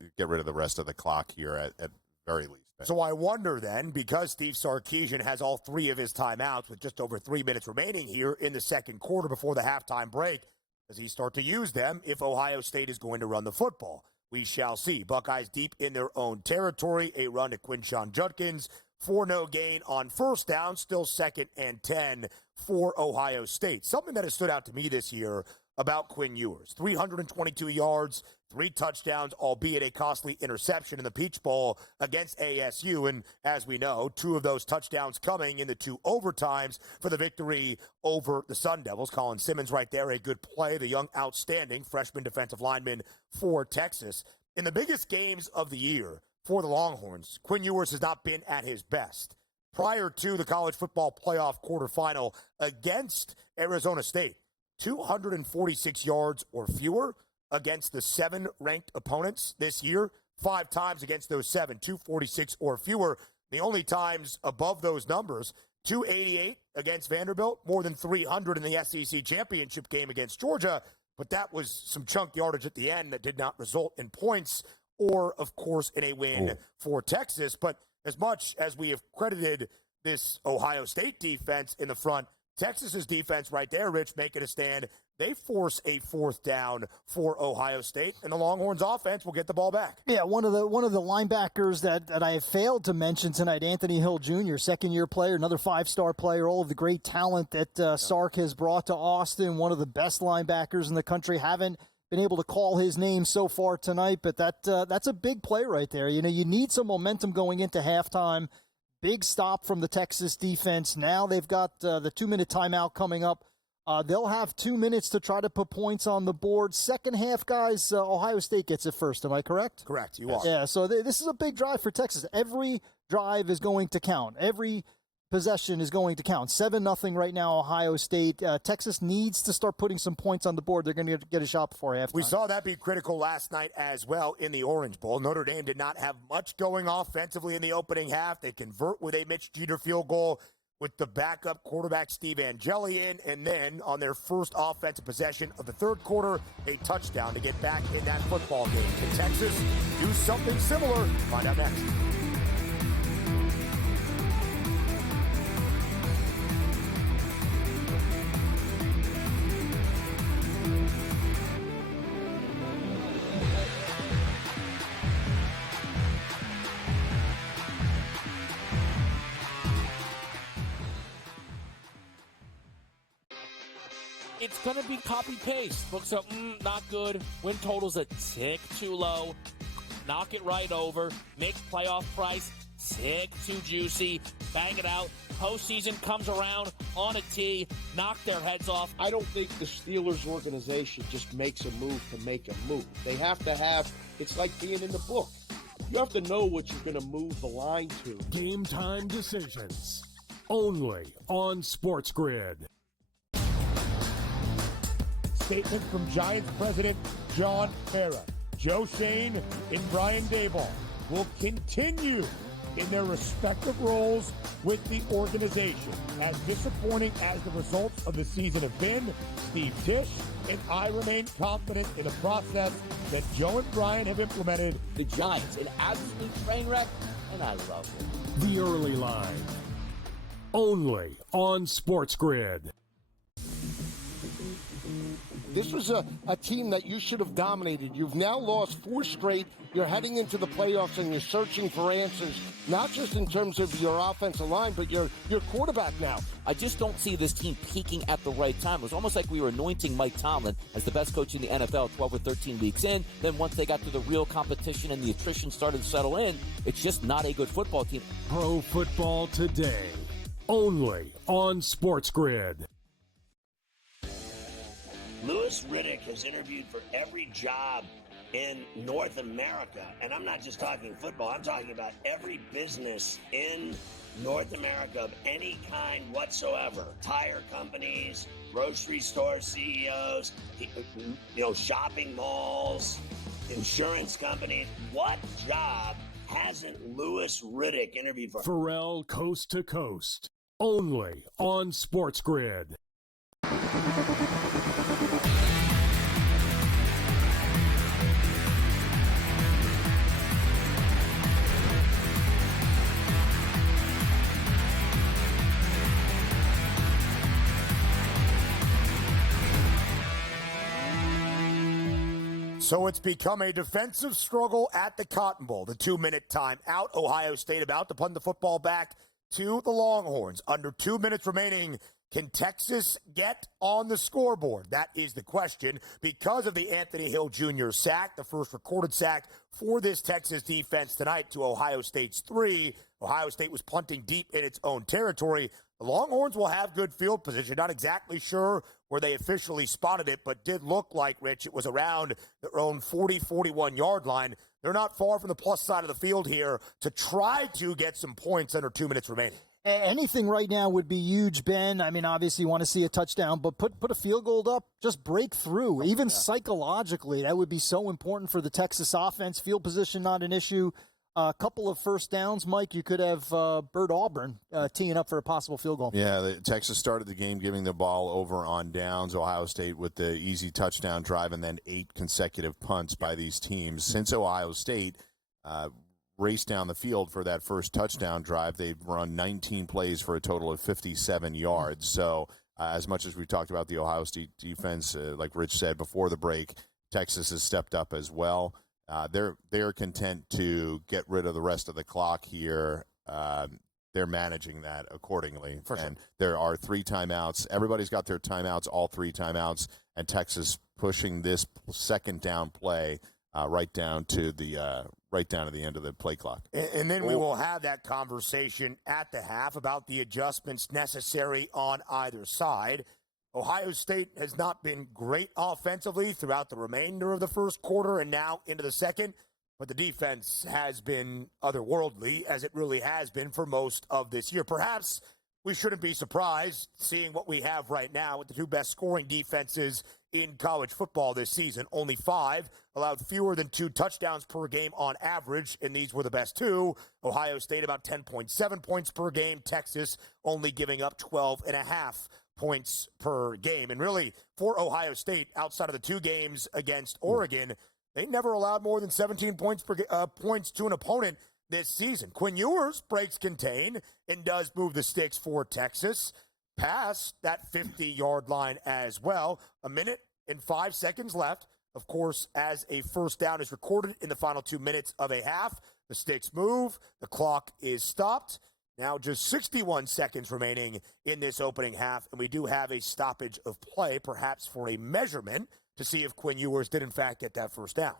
of the rest of the clock here at very least. So I wonder then, because Steve Sarkisian has all three of his timeouts with just over 3 minutes remaining here in the second quarter before the halftime break, does he start to use them if Ohio State is going to run the football? We shall see. Buckeyes deep in their own territory. A run to Quinshon Judkins for no gain on first down. Still 2nd and 10 for Ohio State. Something that has stood out to me this year about Quinn Ewers. 322 yards, 3 touchdowns, albeit a costly interception in the Peach Bowl against ASU. And as we know, 2 of those touchdowns coming in the 2 overtimes for the victory over the Sun Devils. Colin Simmons right there, a good play. The young, outstanding freshman defensive lineman for Texas. In the biggest games of the year for the Longhorns, Quinn Ewers has not been at his best. Prior to the college football playoff quarterfinal against Arizona State, 246 yards or fewer against the 7 ranked opponents this year. 5 times against those 7, 246 or fewer. The only times above those numbers, 288 against Vanderbilt, more than 300 in the SEC championship game against Georgia, but that was some chunk yardage at the end that did not result in points or, of course, in a win for Texas. But as much as we have credited this Ohio State defense in the front, Texas's defense right there, Rich, making a stand. They force a 4th down for Ohio State, and the Longhorns offense will get the ball back. Yeah, one of the linebackers that I have failed to mention tonight, Anthony Hill Jr., second-year player, another 5-star player, all of the great talent that Sark has brought to Austin, one of the best linebackers in the country. Haven't been able to call his name so far tonight, but that's a big play right there. You know, you need some momentum going into halftime. Big stop from the Texas defense. Now they've got the 2-minute timeout coming up. They'll have 2 minutes to try to put points on the board. Second half, guys, Ohio State gets it first. Am I correct? Correct, you are. Yeah, so this is a big drive for Texas. Every drive is going to count. Every possession is going to count. 7-0 right now, Ohio State. Texas needs to start putting some points on the board. They're going to get a shot before halftime. We saw that be critical last night as well in the Orange Bowl. Notre Dame did not have much going offensively in the opening half. They convert with a Mitch Jeter field goal with the backup quarterback Steve Angeli in, and then on their first offensive possession of the third quarter, a touchdown to get back in that football game. Can Texas do something similar? Find out next. It's going to be copy-paste. Books are, not good. Win total's a tick too low. Knock it right over. Make playoff price tick too juicy. Bang it out. Postseason comes around on a tee. Knock their heads off. I don't think the Steelers organization just makes a move to make a move. They have to have, it's like being in the book. You have to know what you're going to move the line to. Game time decisions. Only on SportsGrid. Statement from Giants president John Mara. Joe Shane and Brian Daboll will continue in their respective roles with the organization. As disappointing as the results of the season have been, Steve Tisch and I remain confident in the process that Joe and Brian have implemented. The Giants, an absolute train wreck, and I love it. The early line. Only on SportsGrid. This was a team that you should have dominated. You've now lost 4 straight. You're heading into the playoffs and you're searching for answers, not just in terms of your offensive line, but your quarterback now. I just don't see this team peaking at the right time. It was almost like we were anointing Mike Tomlin as the best coach in the NFL 12 or 13 weeks in. Then once they got to the real competition and the attrition started to settle in, it's just not a good football team. Pro Football Today. Only on SportsGrid. Louis Riddick has interviewed for every job in North America. And I'm not just talking football. I'm talking about every business in North America of any kind whatsoever. Tire companies, grocery store CEOs, shopping malls, insurance companies. What job hasn't Louis Riddick interviewed for? Pharrell Coast to Coast. Only on SportsGrid. So it's become a defensive struggle at the Cotton Bowl. The 2-minute timeout. Ohio State about to punt the football back to the Longhorns. Under 2 minutes remaining. Can Texas get on the scoreboard? That is the question. Because of the Anthony Hill Jr. sack, the first recorded sack for this Texas defense tonight to Ohio State's 3. Ohio State was punting deep in its own territory. The Longhorns will have good field position. Not exactly sure where they officially spotted it, but did look like, Rich, it was around their own 40, 41-yard line. They're not far from the plus side of the field here to try to get some points under 2 minutes remaining. Anything right now would be huge, Ben. I mean, obviously you want to see a touchdown, but put a field goal up, just break through. Even psychologically, that would be so important for the Texas offense. Field position, not an issue. A couple of first downs, Mike. You could have Bert Auburn teeing up for a possible field goal. Yeah, Texas started the game giving the ball over on downs. Ohio State with the easy touchdown drive and then 8 consecutive punts by these teams. Since Ohio State raced down the field for that first touchdown drive, they've run 19 plays for a total of 57 yards. So as much as we've talked about the Ohio State defense, like Rich said before the break, Texas has stepped up as well. They're content to get rid of the rest of the clock here. They're managing that accordingly. And there are 3 timeouts. Everybody's got their timeouts, all 3 timeouts, and Texas pushing this second down play right down to the end of the play clock. And then we will have that conversation at the half about the adjustments necessary on either side. Ohio State has not been great offensively throughout the remainder of the first quarter and now into the second, but the defense has been otherworldly, as it really has been for most of this year. Perhaps we shouldn't be surprised seeing what we have right now with the two best scoring defenses in college football this season. Only 5 allowed fewer than 2 touchdowns per game on average, and these were the best 2. Ohio State about 10.7 points per game. Texas only giving up 12.5 points per game. And really, for Ohio State, outside of the 2 games against Oregon, they never allowed more than 17 points to an opponent this season. Quinn Ewers breaks contain and does move the sticks for Texas past that 50-yard line as well. 1 minute and 5 seconds left. Of course, as a first down is recorded in the final 2 minutes of a half, the sticks move, the clock is stopped. Now just 61 seconds remaining in this opening half, and we do have a stoppage of play, perhaps for a measurement, to see if Quinn Ewers did in fact get that first down.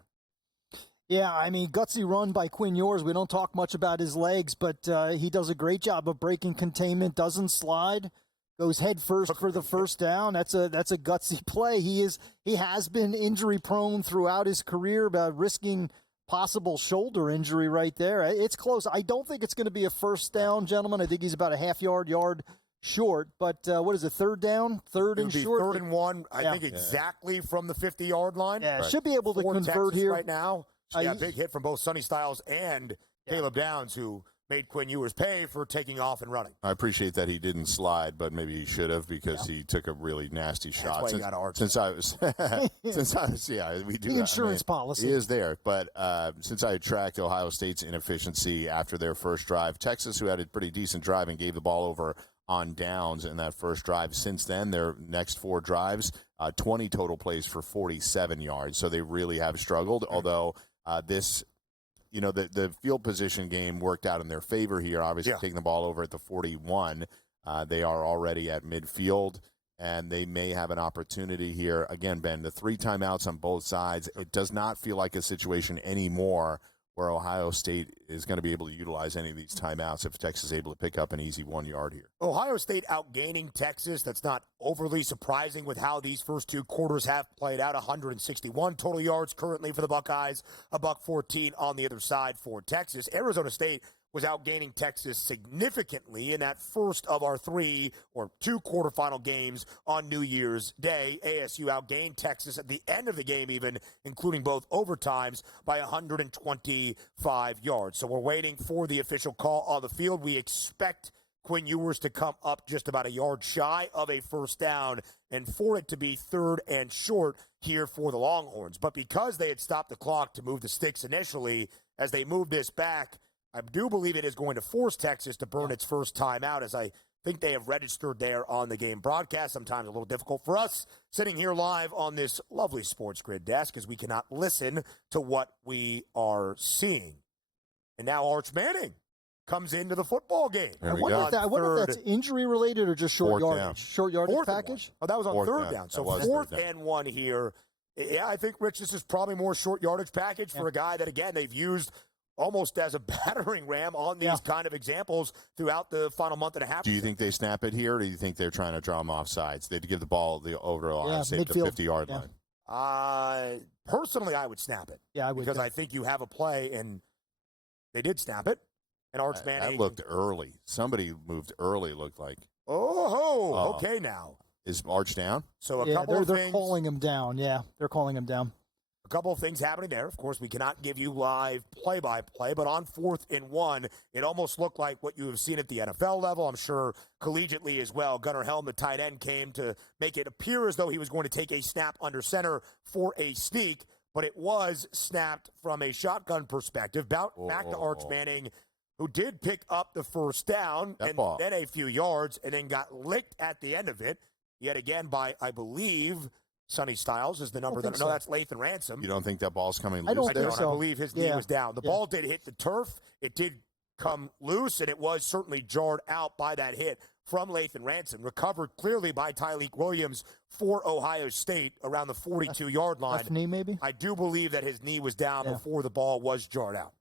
Yeah, I mean, gutsy run by Quinn Ewers. We don't talk much about his legs, but he does a great job of breaking containment, doesn't slide, goes head first for the first down. That's a gutsy play. He has been injury prone throughout his career, about risking possible shoulder injury right there. It's close. I don't think it's going to be a first down, gentlemen. I think he's about a yard short, but what is it, third down? Third and short? Third and 1, I think exactly from the 50-yard line. Yeah, should be able to for convert Texas here. right now. Yeah, big hit from both Sonny Styles and Caleb Downs, who made Quinn Ewers pay for taking off and running. I appreciate that he didn't slide, but maybe he should have because he took a really nasty shot. That's why you got to arch. Since I was, we do the insurance policy. He is there, but since I tracked Ohio State's inefficiency after their first drive, Texas, who had a pretty decent drive and gave the ball over on downs in that first drive. Since then, their next 4 drives, 20 total plays for 47 yards. So they really have struggled, although the field position game worked out in their favor here, obviously taking the ball over at the 41. They are already at midfield, and they may have an opportunity here. Again, Ben, the 3 timeouts on both sides, it does not feel like a situation anymore where Ohio State is going to be able to utilize any of these timeouts if Texas is able to pick up an easy 1 yard here. Ohio State outgaining Texas. That's not overly surprising with how these first 2 quarters have played out. 161 total yards currently for the Buckeyes, $114 on the other side for Texas. Arizona State was outgaining Texas significantly in that first of our 3 or 2 quarterfinal games on New Year's Day. ASU outgained Texas at the end of the game even, including both overtimes, by 125 yards. So we're waiting for the official call on the field. We expect Quinn Ewers to come up just about a yard shy of a first down and for it to be 3rd and short here for the Longhorns. But because they had stopped the clock to move the sticks initially, as they move this back, I do believe it is going to force Texas to burn its first time out, as I think they have registered there on the game broadcast. Sometimes a little difficult for us sitting here live on this lovely SportsGrid desk as we cannot listen to what we are seeing. And now Arch Manning comes into the football game. I wonder if that's injury related or just short yardage. Short yardage package? Oh, that was on third down. So 4th and 1 here. Yeah, I think, Rich, this is probably more short yardage package for a guy that, again, they've used almost as a battering ram on these kind of examples throughout the final month and a half. Do you think they snap it here, or do you think they're trying to draw them off sides? They'd give the ball over Ohio State to the 50-yard line. Personally, I would snap it. Yeah, I would. Because I think you have a play, and they did snap it. And Arch Manning. That looked early. Somebody moved early, looked like. Okay now. Is Arch down? So a couple of they're things. calling him down. Yeah, they're calling him down. A couple of things happening there. Of course, we cannot give you live play-by-play, but on 4th and 1, it almost looked like what you have seen at the NFL level. I'm sure collegiately as well. Gunnar Helm, the tight end, came to make it appear as though he was going to take a snap under center for a sneak, but it was snapped from a shotgun perspective. Back to Arch Manning, who did pick up the first down and then a few yards and then got licked at the end of it, yet again by, I believe, Sonny Styles is the number. No, that's Lathan Ransom. You don't think that ball's coming loose? I don't think so. I believe his knee was down. The ball did hit the turf. It did come loose, and it was certainly jarred out by that hit from Lathan Ransom. Recovered clearly by Tyleik Williams for Ohio State around the 42-yard line. Left knee, maybe? I do believe that his knee was down before the ball was jarred out.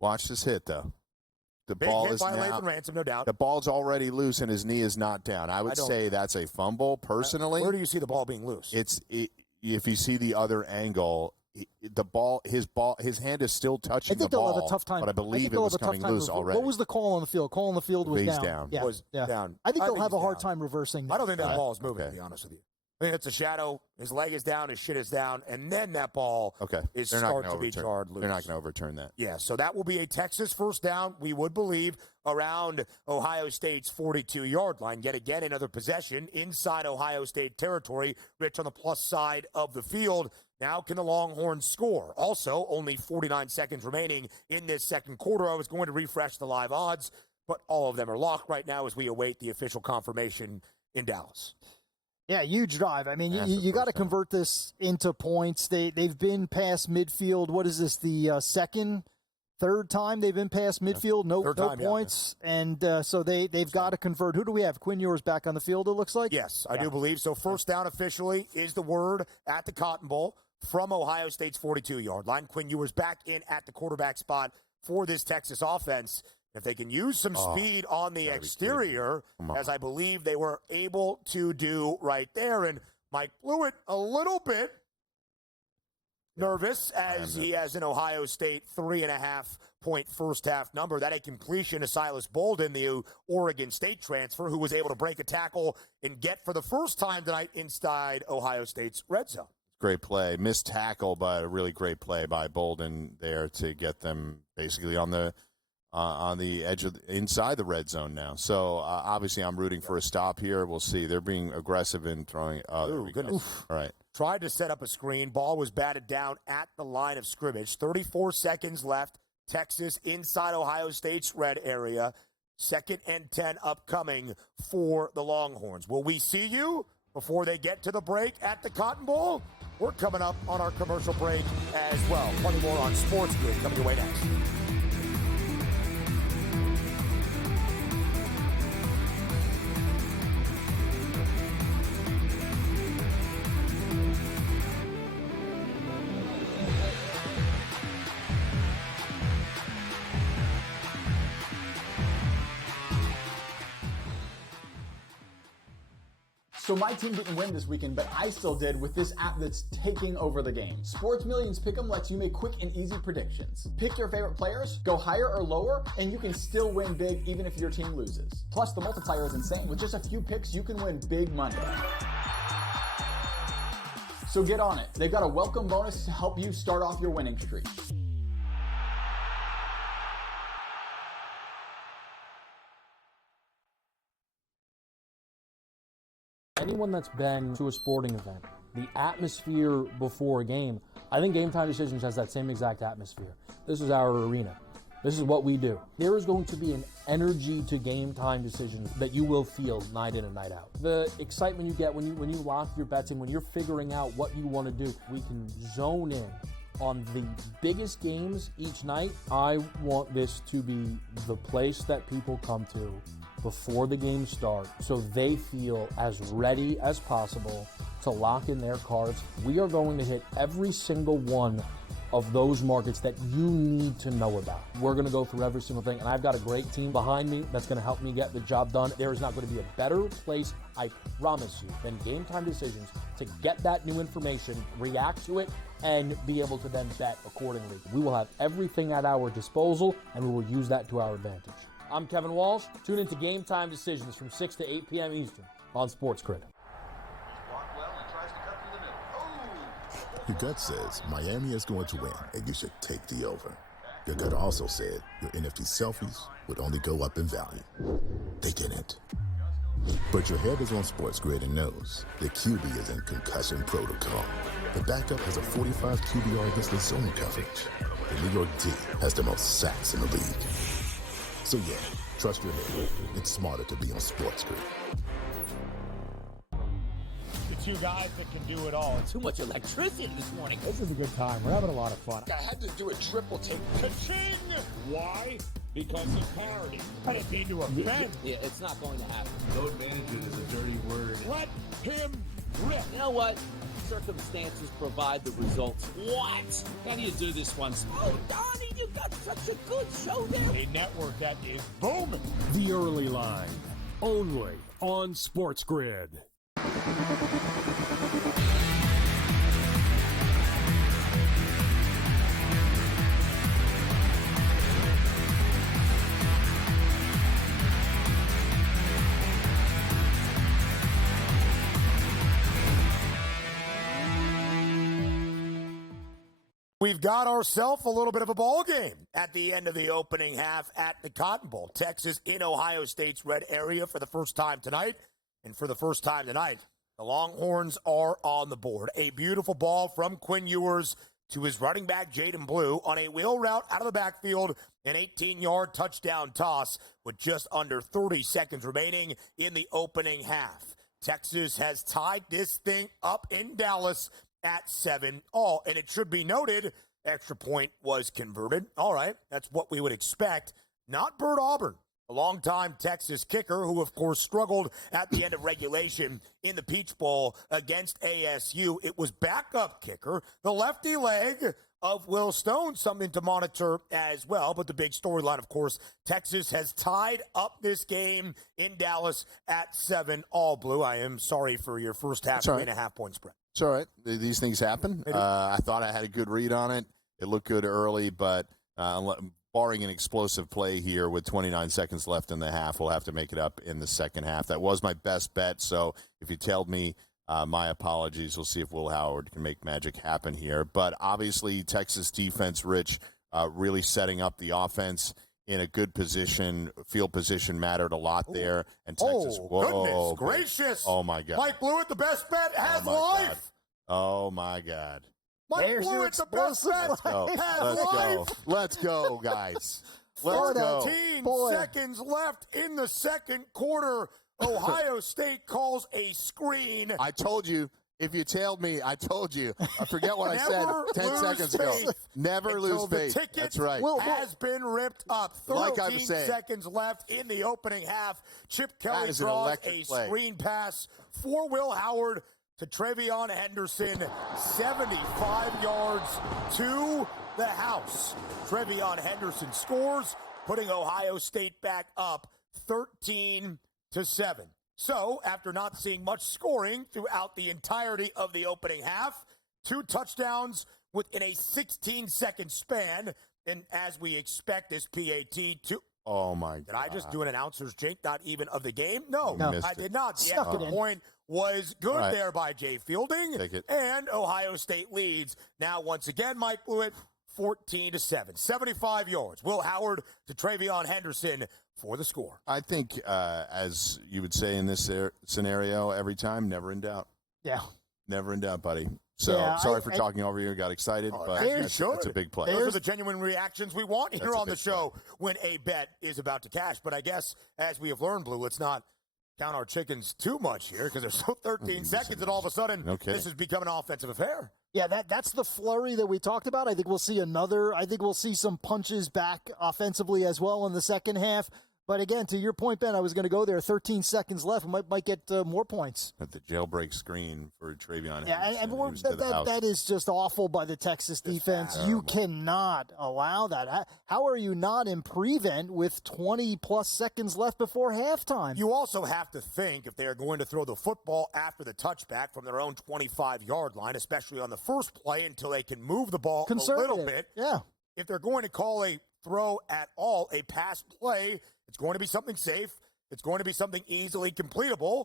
Watch this hit, though. The Big ball hit is by now, Lathan Ransom, no doubt. The ball's already loose, and his knee is not down. I would say that's a fumble, personally. Where do you see the ball being loose? If you see the other angle, his hand is still touching the I think they'll ball. have a tough time. But I believe it was coming loose already. What was the call on the field? Call on the field was He's down. down. Yeah. Was down. I think they'll have he's a hard down. time reversing. I don't think that Right. ball is moving, Okay. to be honest with you. I think it's a shadow. His leg is down. His shit is down. And then that ball is start to be jarred loose. They're not going to overturn that. Yeah, so that will be a Texas first down, we would believe, around Ohio State's 42-yard line. Yet again, another possession inside Ohio State territory. Rich on the plus side of the field. Now can the Longhorns score? Also, only 49 seconds remaining in this second quarter. I was going to refresh the live odds, but all of them are locked right now as we await the official confirmation in Dallas. Yeah, huge drive. I mean, you got to convert this into points. They've been past midfield. What is this, the third time they've been past midfield? No points. Yeah. And so they've got to convert. Who do we have? Quinn Ewers back on the field, it looks like? Yes, I do believe. So first down officially is the word at the Cotton Bowl from Ohio State's 42-yard line. Quinn Ewers back in at the quarterback spot for this Texas offense. If they can use some speed on the exterior, as I believe they were able to do right there, and Mike Blewitt a little bit nervous as he has an Ohio State 3.5-point first-half number. That a completion to Silas Bolden, the Oregon State transfer, who was able to break a tackle and get for the first time tonight inside Ohio State's red zone. Great play. Missed tackle, but a really great play by Bolden there to get them basically on the edge of inside the red zone now. So obviously I'm rooting for a stop here. We'll see. They're being aggressive in throwing. Oh, goodness. All right. Tried to set up a screen. Ball was batted down at the line of scrimmage. 34 seconds left. Texas inside Ohio State's red area. 2nd and 10 upcoming for the Longhorns. Will we see you before they get to the break at the Cotton Bowl? We're coming up on our commercial break as well. Plenty more on SportsGrid coming your way next. So my team didn't win this weekend, but I still did with this app that's taking over the game. Sports Millions Pick'em lets you make quick and easy predictions. Pick your favorite players, go higher or lower, and you can still win big even if your team loses. Plus, the multiplier is insane. With just a few picks, you can win big money. So get on it. They've got a welcome bonus to help you start off your winning streak. Anyone that's been to a sporting event, the atmosphere before a game, I think Game Time Decisions has that same exact atmosphere. This is our arena. This is what we do. There is going to be an energy to Game Time Decisions that you will feel night in and night out. The excitement you get when you lock your bets in, when you're figuring out what you want to do, we can zone in on the biggest games each night. I want this to be the place that people come to before the game starts so they feel as ready as possible to lock in their cards. We are going to hit every single one of those markets that you need to know about. We're going to go through every single thing, and I've got a great team behind me that's going to help me get the job done. There is not going to be a better place, I promise you, than Game Time Decisions to get that new information, react to it, and be able to then bet accordingly. We will have everything at our disposal, and we will use that to our advantage. I'm Kevin Walsh. Tune into Game Time Decisions from 6 to 8 p.m. Eastern on SportsGrid. Your gut says Miami is going to win, and you should take the over. Your gut also said your NFT selfies would only go up in value. They didn't. But your head is on SportsGrid and knows the QB is in concussion protocol. The backup has a 45 QBR against the zone coverage. The New York D has the most sacks in the league. So yeah, trust your head. It's smarter to be on SportsGrid. The two guys that can do it all. Too much electricity this morning. This is a good time. We're having a lot of fun. I had to do a triple take. Ka-ching! Why? Because of parity. I didn't mean to offend. Yeah, it's not going to happen. Load management is a dirty word. Let him rip. You know what? Circumstances provide the results. What? How do you do this one? Oh, Donnie, you got such a good show there. A network that is booming. The Early Line, only on SportsGrid. We've got ourselves a little bit of a ball game at the end of the opening half at the Cotton Bowl. Texas in Ohio State's red area for the first time tonight. And for the first time tonight, the Longhorns are on the board. A beautiful ball from Quinn Ewers to his running back, Jaden Blue, on a wheel route out of the backfield, an 18-yard touchdown toss with just under 30 seconds remaining in the opening half. Texas has tied this thing up in Dallas at 7-all. And it should be noted, extra point was converted. All right, that's what we would expect. Not Bert Auburn, a longtime Texas kicker who, of course, struggled at the end of regulation in the Peach Bowl against ASU. It was backup kicker, the lefty leg of Will Stone, something to monitor as well. But the big storyline, of course, Texas has tied up this game in Dallas at 7-all. Blue, I am sorry for your first half, 3.5 point spread. It's all right. These things happen. I thought I had a good read on it. It looked good early, but barring an explosive play here with 29 seconds left in the half, we'll have to make it up in the second half. That was my best bet, so if you told me, my apologies. We'll see if Will Howard can make magic happen here. But obviously, Texas defense, Rich, really setting up the offense in a good position. Field position mattered a lot there. And Texas, goodness gracious. Oh, my God. Mike Blewitt, the best bet, has life. God. Oh, my God. Mike Blewitt, the best bet, has life. Let's go, guys. Let's go. 13 seconds left in the second quarter. Ohio State calls a screen. I told you. If you tailed me, I told you. I forget what I said 10 seconds ago. Never lose faith. The ticket That's right. has been ripped up. 13 seconds left in the opening half. Chip Kelly draws a screen pass for Will Howard to Trevion Henderson. 75 yards to the house. Trevion Henderson scores, putting Ohio State back up 13-7. So, after not seeing much scoring throughout the entirety of the opening half, 2 touchdowns within a 16-second span, and as we expect this PAT to... Oh, my God. Did I just do an announcer's jink, not even of the game? No, I did not. The Stuck extra it in. point was good there by Jay Fielding, Take it. and Ohio State leads. Now, once again, Mike Blewitt, 14-7. 75 yards. Will Howard to Trevion Henderson for the score. I think, as you would say in this scenario, every time, never in doubt. Yeah. Never in doubt, buddy. So, sorry for talking over you. Got excited, but that's a big play. Those are the genuine reactions we want here on the show when a bet is about to cash. But I guess, as we have learned, Blue, let's not count our chickens too much here because there's still 13 seconds, and all of a sudden, this has become an offensive affair. Yeah, that's the flurry that we talked about. I think we'll see some punches back offensively as well in the second half. But again, to your point, Ben, I was going to go there. 13 seconds left. Might get more points. At the jailbreak screen for Trevion. Yeah, and that is just awful by the Texas defense. You cannot allow that. How are you not in prevent with 20-plus seconds left before halftime? You also have to think if they are going to throw the football after the touchback from their own 25-yard line, especially on the first play until they can move the ball a little bit. Yeah. If they're going to call a throw at all, a pass play, it's going to be something safe. It's going to be something easily completable,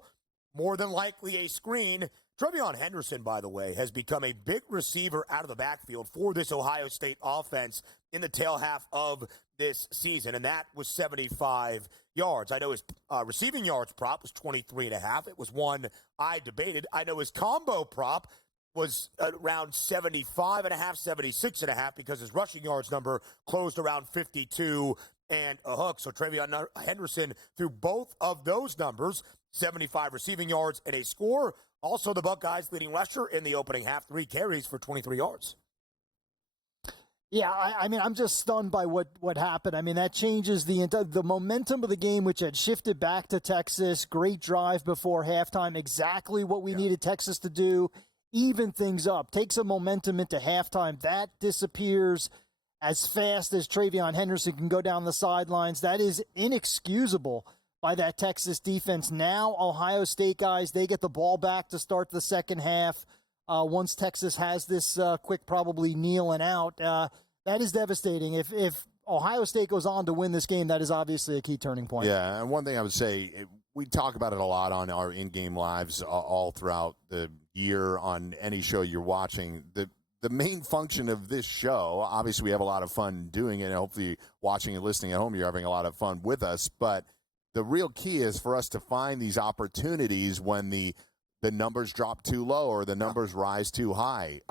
more than likely a screen. Trevion Henderson, by the way, has become a big receiver out of the backfield for this Ohio State offense in the tail half of this season, and that was 75 yards. I know his receiving yards prop was 23.5. It was one I debated. I know his combo prop was around 75.5, 76.5 because his rushing yards number closed around 52 and a hook. So Trevion Henderson threw both of those numbers, 75 receiving yards and a score. Also the Buckeyes leading rusher in the opening half, 3 carries for 23 yards. Yeah, I mean, I'm just stunned by what happened. I mean, that changes the momentum of the game, which had shifted back to Texas. Great drive before halftime, exactly what we needed Texas to do. Even things up, take some momentum into halftime. That disappears as fast as Trevion Henderson can go down the sidelines. That is inexcusable by that Texas defense. Now, Ohio State guys, they get the ball back to start the second half. Once Texas has this quick, probably kneeling out, that is devastating. If Ohio State goes on to win this game, that is obviously a key turning point. Yeah, and one thing I would say, we talk about it a lot on our in-game lives all throughout the year on any show you're watching. The the main function of this show, obviously we have a lot of fun doing it, and hopefully watching and listening at home, you're having a lot of fun with us. But the real key is for us to find these opportunities when the numbers drop too low or the numbers rise too high.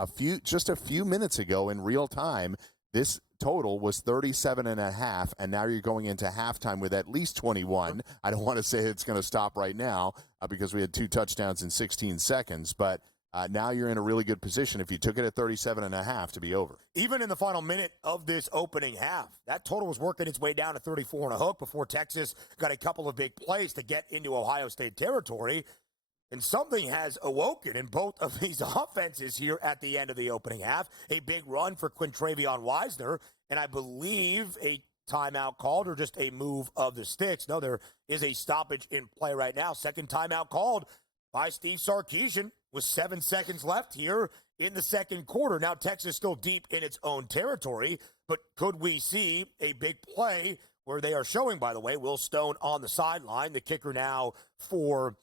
Just a few minutes ago in real time, this total was 37.5, and now you're going into halftime with at least 21. I don't want to say it's going to stop right now because we had 2 touchdowns in 16 seconds, but now you're in a really good position if you took it at 37.5 to be over. Even in the final minute of this opening half, that total was working its way down to 34 and a hook before Texas got a couple of big plays to get into Ohio State territory. And something has awoken in both of these offenses here at the end of the opening half. A big run for Quintravion Wisner, and I believe a timeout called or just a move of the sticks. No, there is a stoppage in play right now. Second timeout called by Steve Sarkisian with 7 seconds left here in the second quarter. Now Texas still deep in its own territory, but could we see a big play where they are showing, by the way, Will Stone on the sideline, the kicker now for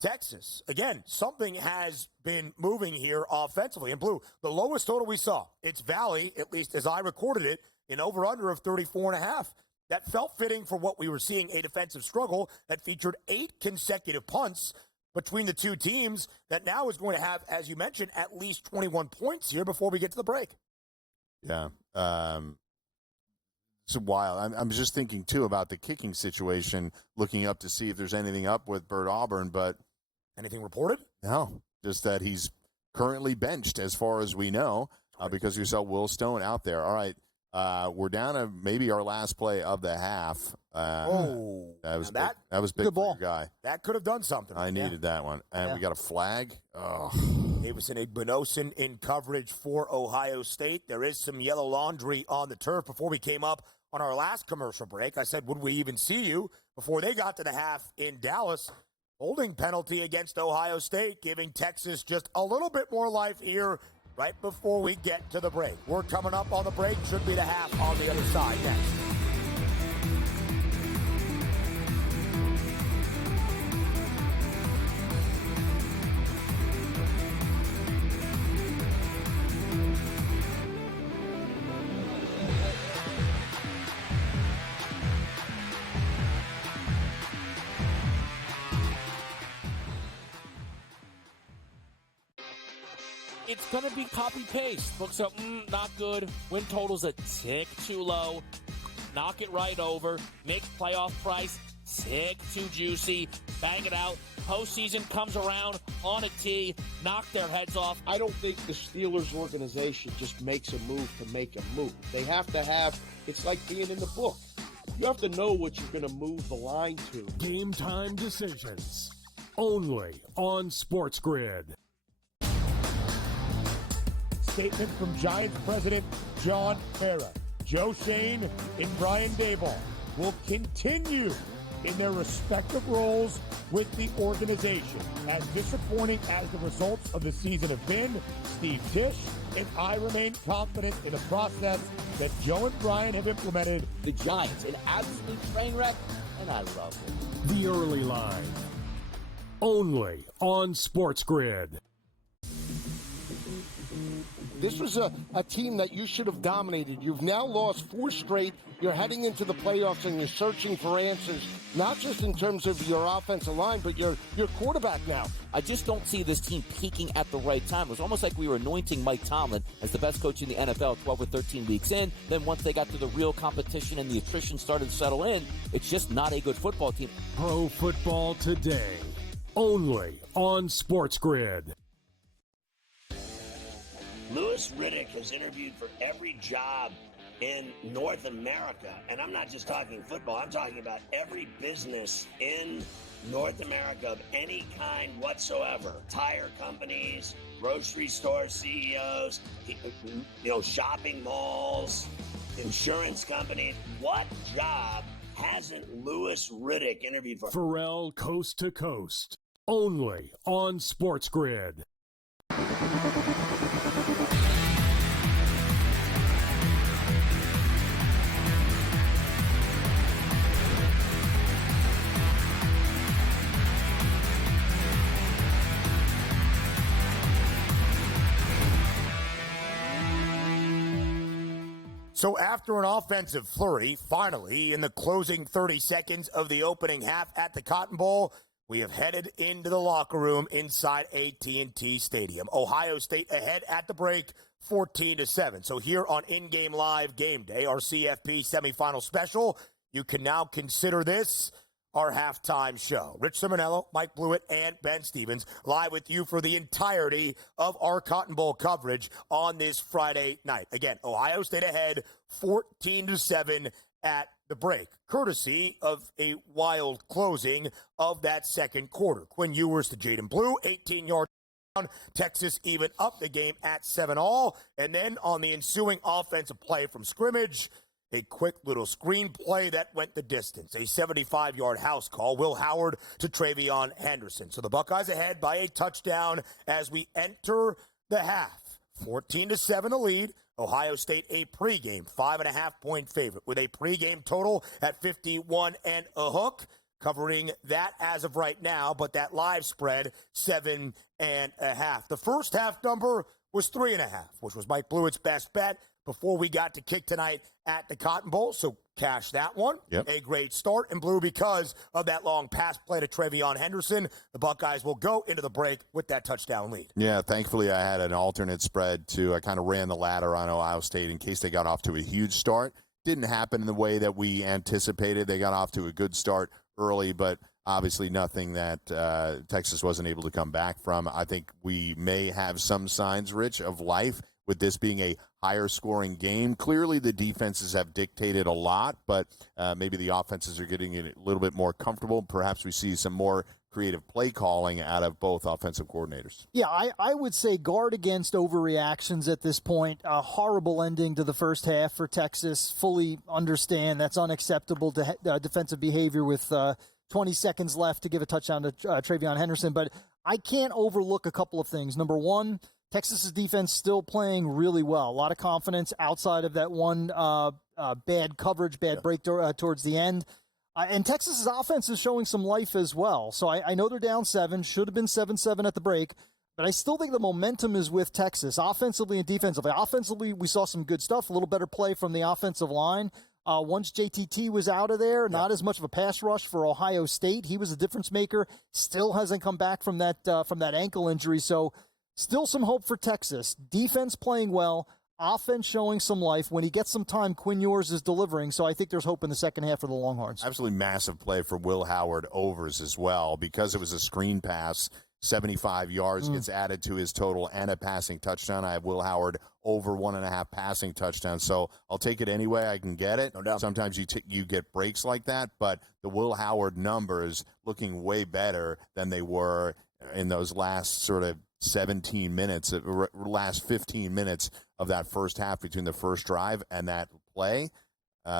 Texas? Again, something has been moving here offensively. And Blue, the lowest total we saw, it's Valley, at least as I recorded it, in over-under of 34.5. That felt fitting for what we were seeing, a defensive struggle that featured 8 consecutive punts between the two teams that now is going to have, as you mentioned, at least 21 points here before we get to the break. Yeah. It's wild. I'm just thinking, too, about the kicking situation, looking up to see if there's anything up with Bert Auburn, but anything reported? No, just that he's currently benched as far as we know because we saw Will Stone out there. All right, we're down to maybe our last play of the half. That was big for your guy. That could have done something. I needed that one. And we got a flag. Oh. Davison Igbinosun in coverage for Ohio State. There is some yellow laundry on the turf. Before we came up on our last commercial break, I said, would we even see you before they got to the half in Dallas? Holding penalty against Ohio State, giving Texas just a little bit more life here right before we get to the break. We're coming up on the break. Should be the half on the other side next. It's going to be copy-paste. Books are, not good. Win total's a tick too low. Knock it right over. Make playoff price tick too juicy. Bang it out. Postseason comes around on a tee. Knock their heads off. I don't think the Steelers organization just makes a move to make a move. They have to have, it's like being in the book. You have to know what you're going to move the line to. Game time decisions. Only on SportsGrid. Statement from Giants president John Mara. Joe Shane and Brian Daboll will continue in their respective roles with the organization. As disappointing as the results of the season have been, Steve Tisch and I remain confident in the process that Joe and Brian have implemented. The Giants, an absolute train wreck, and I love it. The early line. Only on SportsGrid. This was a team that you should have dominated. You've now lost 4 straight. You're heading into the playoffs, and you're searching for answers, not just in terms of your offensive line, but your quarterback now. I just don't see this team peaking at the right time. It was almost like we were anointing Mike Tomlin as the best coach in the NFL 12 or 13 weeks in. Then once they got to the real competition and the attrition started to settle in, it's just not a good football team. Pro Football Today. Only on SportsGrid. Louis Riddick has interviewed for every job in North America. And I'm not just talking football. I'm talking about every business in North America of any kind whatsoever. Tire companies, grocery store CEOs, shopping malls, insurance companies. What job hasn't Louis Riddick interviewed for? Pharrell Coast to Coast. Only on SportsGrid. So after an offensive flurry, finally, in the closing 30 seconds of the opening half at the Cotton Bowl, we have headed into the locker room inside AT&T Stadium. Ohio State ahead at the break, 14-7. So here on In-Game Live Game Day, our CFP semifinal special, you can now consider this our halftime show. Rich Cirminiello, Mike Blewitt, and Ben Stevens live with you for the entirety of our Cotton Bowl coverage on this Friday night. Again, Ohio State ahead 14-7 at the break, courtesy of a wild closing of that second quarter. Quinn Ewers to Jaden Blue, 18-yard down. Texas even up the game at 7-all. And then on the ensuing offensive play from scrimmage, a quick little screen play that went the distance. A 75-yard house call. Will Howard to Travion Henderson. So the Buckeyes ahead by a touchdown as we enter the half. 14-7 the lead. Ohio State a pregame 5.5-point favorite with a pregame total at 51 and a hook. Covering that as of right now, but that live spread 7.5. The first half number was 3.5, which was Mike Blewitt's best bet before we got to kick tonight at the Cotton Bowl. So cash that one. Yep. A great start in Blue because of that long pass play to Travion Henderson. The Buckeyes will go into the break with that touchdown lead. Yeah, thankfully I had an alternate spread too. I kind of ran the ladder on Ohio State in case they got off to a huge start. Didn't happen in the way that we anticipated. They got off to a good start early, but obviously nothing that Texas wasn't able to come back from. I think we may have some signs, Rich, of life with this being a higher scoring game. Clearly the defenses have dictated a lot, but maybe the offenses are getting a little bit more comfortable. Perhaps we see some more creative play calling out of both offensive coordinators. Yeah, I would say guard against overreactions at this point. A horrible ending to the first half for Texas. Fully understand that's unacceptable to defensive behavior with 20 seconds left to give a touchdown to Travion Henderson. But I can't overlook a couple of things. Number one, Texas's defense still playing really well. A lot of confidence outside of that one bad coverage, bad break towards the end. And Texas's offense is showing some life as well. So I know they're down 7, should have been 7-7 at the break, but I still think the momentum is with Texas, offensively and defensively. Offensively, we saw some good stuff, a little better play from the offensive line. Once JTT was out of there, not as much of a pass rush for Ohio State. He was a difference maker. Still hasn't come back from that ankle injury. So still some hope for Texas. Defense playing well. Offense showing some life. When he gets some time, Quinn Ewers is delivering, so I think there's hope in the second half for the Longhorns. Absolutely massive play for Will Howard overs as well. Because it was a screen pass, 75 yards gets added to his total and a passing touchdown. I have Will Howard over 1.5 passing touchdowns, so I'll take it any way I can get it. No doubt. Sometimes you get breaks like that, but the Will Howard numbers looking way better than they were in those last sort of 17 minutes, last 15 minutes of that first half between the first drive and that play.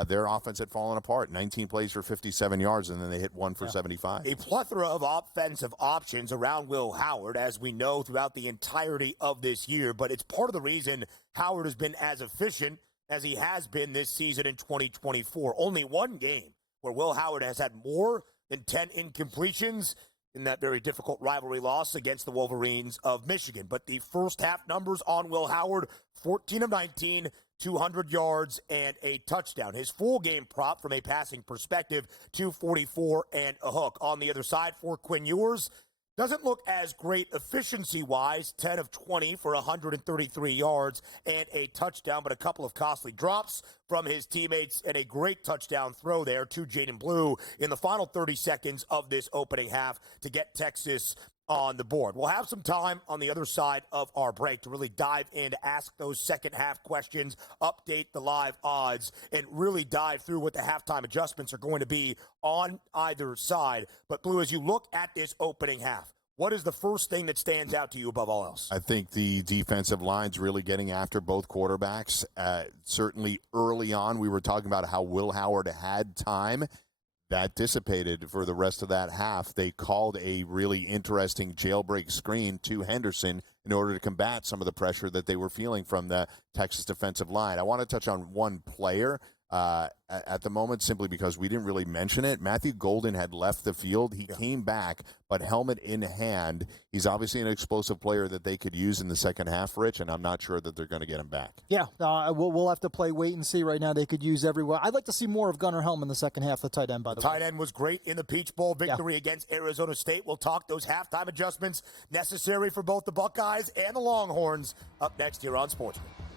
Their offense had fallen apart. 19 plays for 57 yards, and then they hit one for 75. A plethora of offensive options around Will Howard, as we know throughout the entirety of this year, but it's part of the reason Howard has been as efficient as he has been this season in 2024. Only one game where Will Howard has had more than 10 incompletions in that very difficult rivalry loss against the Wolverines of Michigan. But the first half numbers on Will Howard, 14 of 19, 200 yards and a touchdown. His full game prop from a passing perspective, 244 and a hook. On the other side for Quinn Ewers, doesn't look as great efficiency-wise, 10 of 20 for 133 yards and a touchdown, but a couple of costly drops from his teammates and a great touchdown throw there to Jaden Blue in the final 30 seconds of this opening half to get Texas on the board. We'll have some time on the other side of our break to really dive in, to ask those second half questions, update the live odds, and really dive through what the halftime adjustments are going to be on either side. But Blue, as you look at this opening half, what is the first thing that stands out to you above all else? I think the defensive line's really getting after both quarterbacks. Certainly early on, we were talking about how Will Howard had time. That dissipated for the rest of that half. They called a really interesting jailbreak screen to Henderson in order to combat some of the pressure that they were feeling from the Texas defensive line. I want to touch on one player at the moment, simply because we didn't really mention it. Matthew Golden had left the field. He came back, but helmet in hand. He's obviously an explosive player that they could use in the second half, Rich, and I'm not sure that they're going to get him back. Yeah, we'll have to wait and see. Right now, they could use everywhere. I'd like to see more of Gunnar Helm in the second half, the tight end, by the way. Tight end was great in the Peach Bowl victory against Arizona State. We'll talk those halftime adjustments necessary for both the Buckeyes and the Longhorns up next here on SportsGrid.